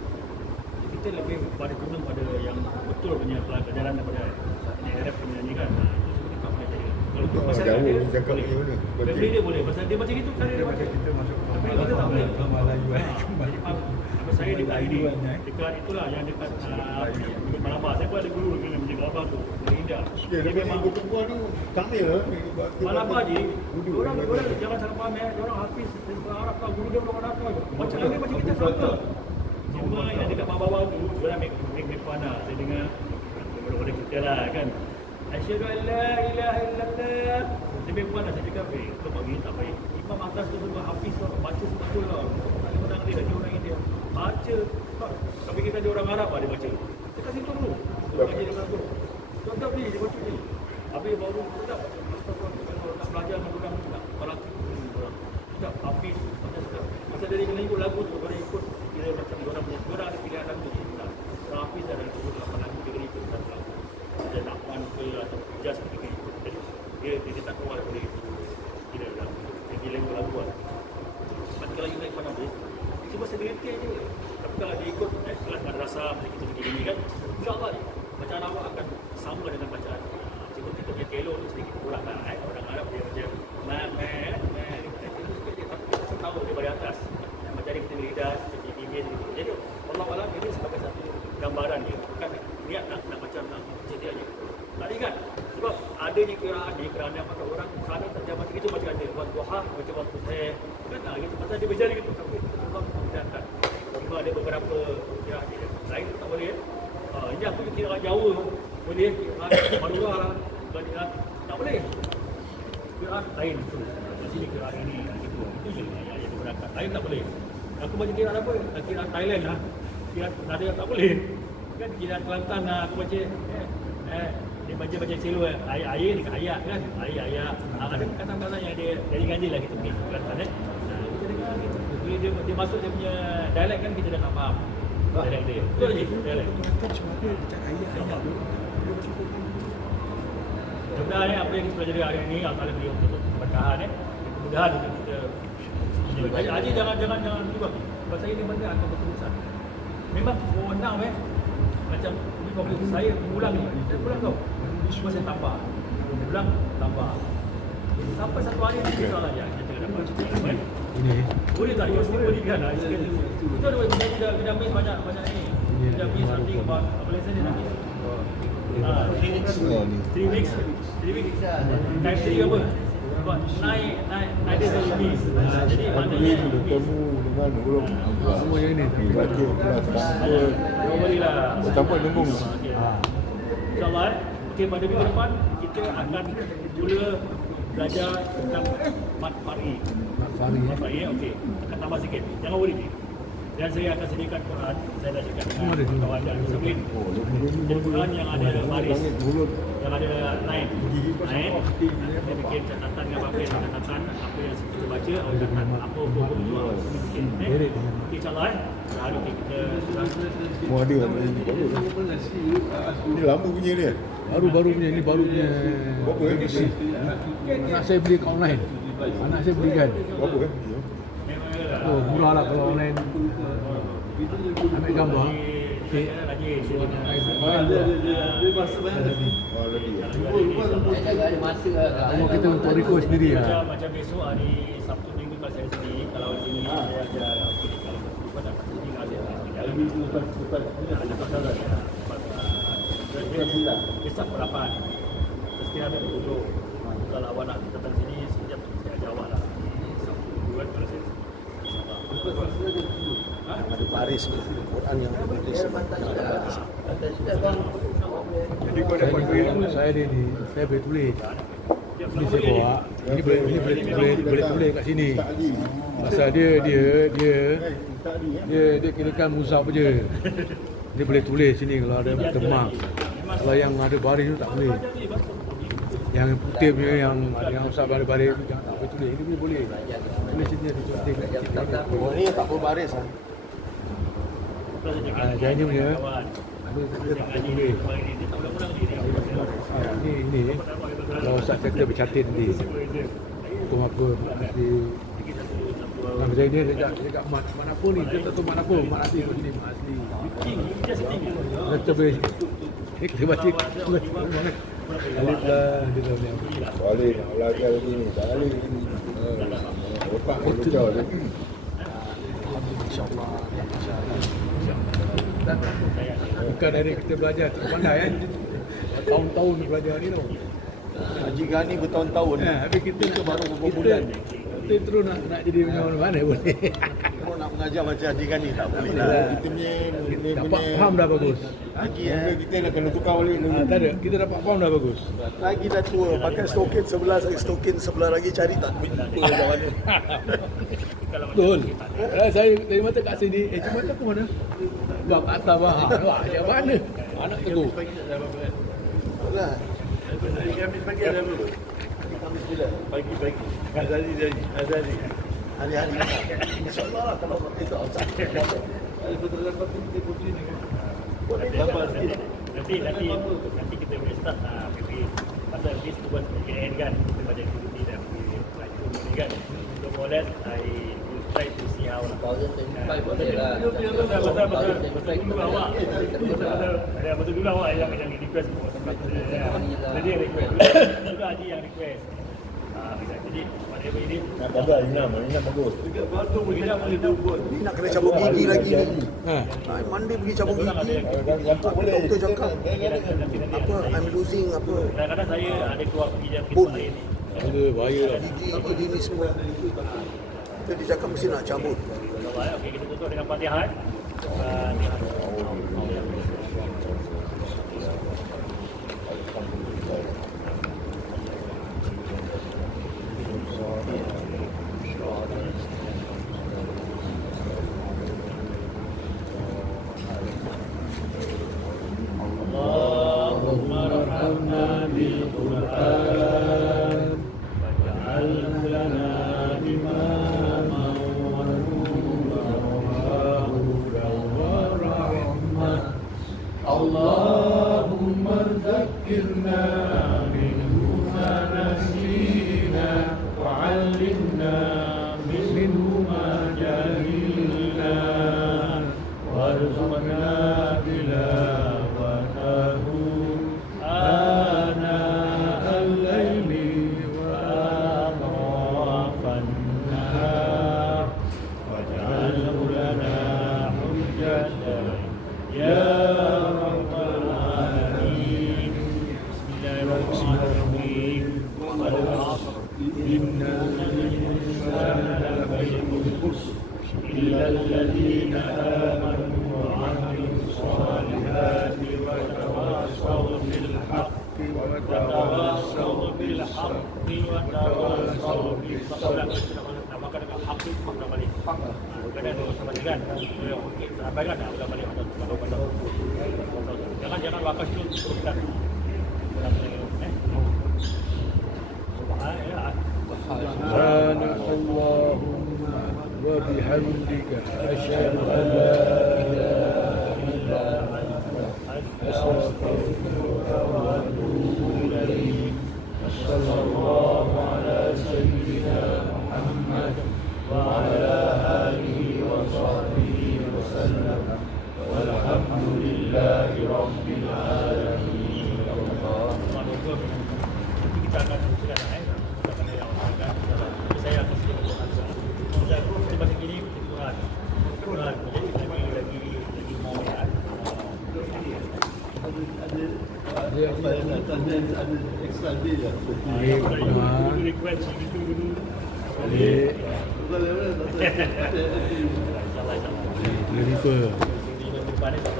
Kita lebih pada gunung pada yang betul punya pelajaran daripada Arab punya ni kan. Itu kita tak boleh jadi. Kalau untuk masyarakat Jawa dia cakap boleh. macam mana? Family dia boleh. Pasal dia baca gitu kan dia baca. Kita masuk Tapi kita tak boleh. Melayu. Jadi apa saya dekat ini dekat itulah yang dekat Malabar. Saya pun ada guru dengan Masjid Malabar tu. Dari India. Dia memang perempuan tu tamil lah. Malabar je. Orang jangan salah faham orang hafiz Arab tau. Guru dia orang Arab tau. Macam mana macam kita sama. Cuma yang dekat bawah-bawah tu dia ambil pandang. Saya dengar daripada kita lah kan. Asyhadu an la ilaha illallah. Lebih puan lah saya cakap, kau bagi tak baik. Imam atas tu semua hafiz tu, baca betul lah. Orang dia lagi orang India. Baca. Tapi kita ada orang Arab lah dia baca. Dekat situ dulu. Dia baca dekat tu. Contoh ni, dia baca ni. Habis dia baru tak nak belajar dengan orang tak kalau tak tapi macam dari kena ikut lagu tu orang ikut kira macam orang punya orang ada pilihan lagu ni tak tapi ada ikut 8 lagu dia kena ikut satu lagu dia nak one ke atau just dia kena ikut jadi dia tak keluar dari kira lagu dia lagu lah macam kalau you naik pada habis cuma sedikit je tapi kalau dia ikut kelas madrasah macam kita begini kan insyaAllah bacaan awak akan sama dengan bacaan cuma kita punya kelo tu sedikit kurang lah orang Arab dia macam tapi kita tahu daripada atas macam dia kita lidah seperti imej gitu jadi Allah Allah ini sebagai satu gambaran dia bukan niat nak macam nak cerita aja tak ingat sebab adanya kiraan ni kerana maka orang kadang tak jawab macam itu macam ada buat duha macam waktu teh kan gitu pasal dia berjari gitu tapi Allah menggunakan cuma ada beberapa kiraan dia lain tak boleh ini aku kira Jawa boleh Madura lah tak boleh kiraan lain tu di sini kiraan ini gitu itu je yang digunakan lain tak boleh aku baca kiraan apa kiraan Thailand lah kiraan nada tak boleh kan kiraan Kelantan lah aku baca dia baca celo air dengan ayat kan ayat ada kata-kata yang dia dari ganjil lah kita pergi Kelantan kita dengar gitu dia masuk dia punya dialek kan kita dah tak faham dialek dia betul je dialek mudah-mudahan apa yang kita pelajari hari ini Allah beri untuk bertahan mudah-mudahan kita Haji jangan juga pasal ini benda akan berterusan memang wewenang macam saya ulang ni saya ulang tau cuma saya tambah ulang tambah sampai satu hari ni insyaAllah ya kita dapat Ini. boleh tak mesti berikan lah kita ada miss banyak ni kita miss something about Malaysia dia nak miss 3 weeks time 3 apa about 9 days of miss jadi maknanya Kamu dengan orang Semua yang ini. baca kelas tanpa jangan berilah tanpa nembung. InsyaAllah okay, pada minggu depan kita akan mula belajar tentang Mat Fari Mat Fari okey akan tambah sikit jangan worry dan saya akan sediakan Quran saya dah cakap dengan kawan dan disiplin dan Quran yang ada baris yang ada line saya bikin catatan dengan apa yang kita baca apa hukum InsyaAllah hari ni kita sudah Semua ada ini lama punya dia. Baru-baru punya ini baru punya Berapa edisi. Anak saya beli kat online. Anak saya belikan. Berapa kan? Oh, murah lah kalau online. Ambil gambar. Okay. Oh lagi. Kalau kita untuk request sendiri lah. Macam besok hari Sabtu Minggu kalau saya sendiri kalau di sini saya ada kalau pada sini ada besok berapa mesti ada dulu kalau awak nak datang sini sekejap saya jawab lah Sabtu buat kalau saya Ada baris Quran yang ditulis ada baris. Jadi kau dapat duit Saya ni saya boleh tulis. Ini saya bawa. Ini boleh tulis kat sini. Pasal dia kirakan muzaf je. Dia boleh tulis sini kalau ada temang. Kalau yang ada baris tu tak boleh. Yang putih punya yang usap ada baris tu jangan tak boleh tulis. Ini boleh. Tulis sini ada tulis. Oh ni tak berbaris ah. Saya ni punya ada kita tak boleh tulis. Ini kalau Ustaz kata bercatin nanti. Untuk apa mesti Nama saya dia cakap mat apa ni? Dia tak tahu mat apa. Mat asli kat sini, mat asli. Kita boleh kita baca alif lah dia tahu ni. boleh nak belajar lagi ni. Tak boleh ni. Lepas aku belajar je. InsyaAllah. Bukan dari kita belajar tak pandai kan. Tahun-tahun belajar ni tau. Haji Ghani bertahun-tahun. Habis kita baru beberapa bulan. Kita terus nak jadi macam mana boleh. Kalau nak mengajar macam Haji Ghani tak boleh lah. Kita punya Dapat faham dah bagus. Lagi benda kita nak kena tukar balik dulu. Tak ada, kita dapat faham dah bagus. lagi dah tua. Pakai stokin sebelah, stokin sebelah lagi cari tak jumpa macam mana. Betul. Saya dari mata kat sini, cuma mata aku mana? Gap atas bah. Wah, macam mana? Anak tegur. Lah. Khamis pagi ada dulu. Khamis bila? Pagi. Azali. Hari-hari. InsyaAllah lah kalau kita outside. Ada betul-betul kita putri ni kan. Boleh Lambat juga. sikit. Nanti kita boleh start pergi pasal bis tu buat weekend kan, kita banyak cuti dan pergi ni kan. So more or less I will try to see how lah. 2025 boleh lah. Betul dulu awak. Betul dulu awak yang request for tempat jadi request juga Haji yang request. Jadi whatever it is. Nak pada Alina bagus. Dekat Batu Kita boleh buat. Ni nak kena cabut gigi lagi ni. Ha. Mandi pergi cabut gigi. Campur boleh. Doktor cakap apa I'm losing apa Kadang-kadang saya ada keluar pergi dia pergi Bun. tempat lain ni. Ada bahaya lah. gigi ni semua. Jadi dia cakap mesti nak cabut. Okey, kita tutup dengan Fatihah. Allahumma arhamna bil Qur'an waj'al lana imaman wa Allahumma zakkirna minhu ma nasina wa 'allimna minhu ma jahilna warzuqna tilawatahu ana al-laili wa atrafan nahar waj'alhu lana hujjatan ya rabbal alamin. Bismillahirrahmanirrahim. Wal 'ashr innal insana lafi khusr illa alladhina amanu wa 'amilus solihati wa tawassaw bil haqqi wa tawassaw bil haqqi wa tawassaw bis sabr. Namakan dengan haqqi makna balik. Kadang-kadang sama dengan sampaikan dah balik jangan wakas itu teruskan. سبحانك اللهم وبحمدك أشهد أن لا إله إلا أنت أستغفرك وأتوب إليك. صلى الله على سيدنا محمد وعلى آله وصحبه وسلم والحمد لله رب العالمين. Kita akan teruskan saya akan sedikit berdoa. Saya pun sebagai ini Quran jadi lagi mau ya. Ada extra day lah. Request itu dulu. Balik. Insyaallah. Jennifer. Di depan ni tak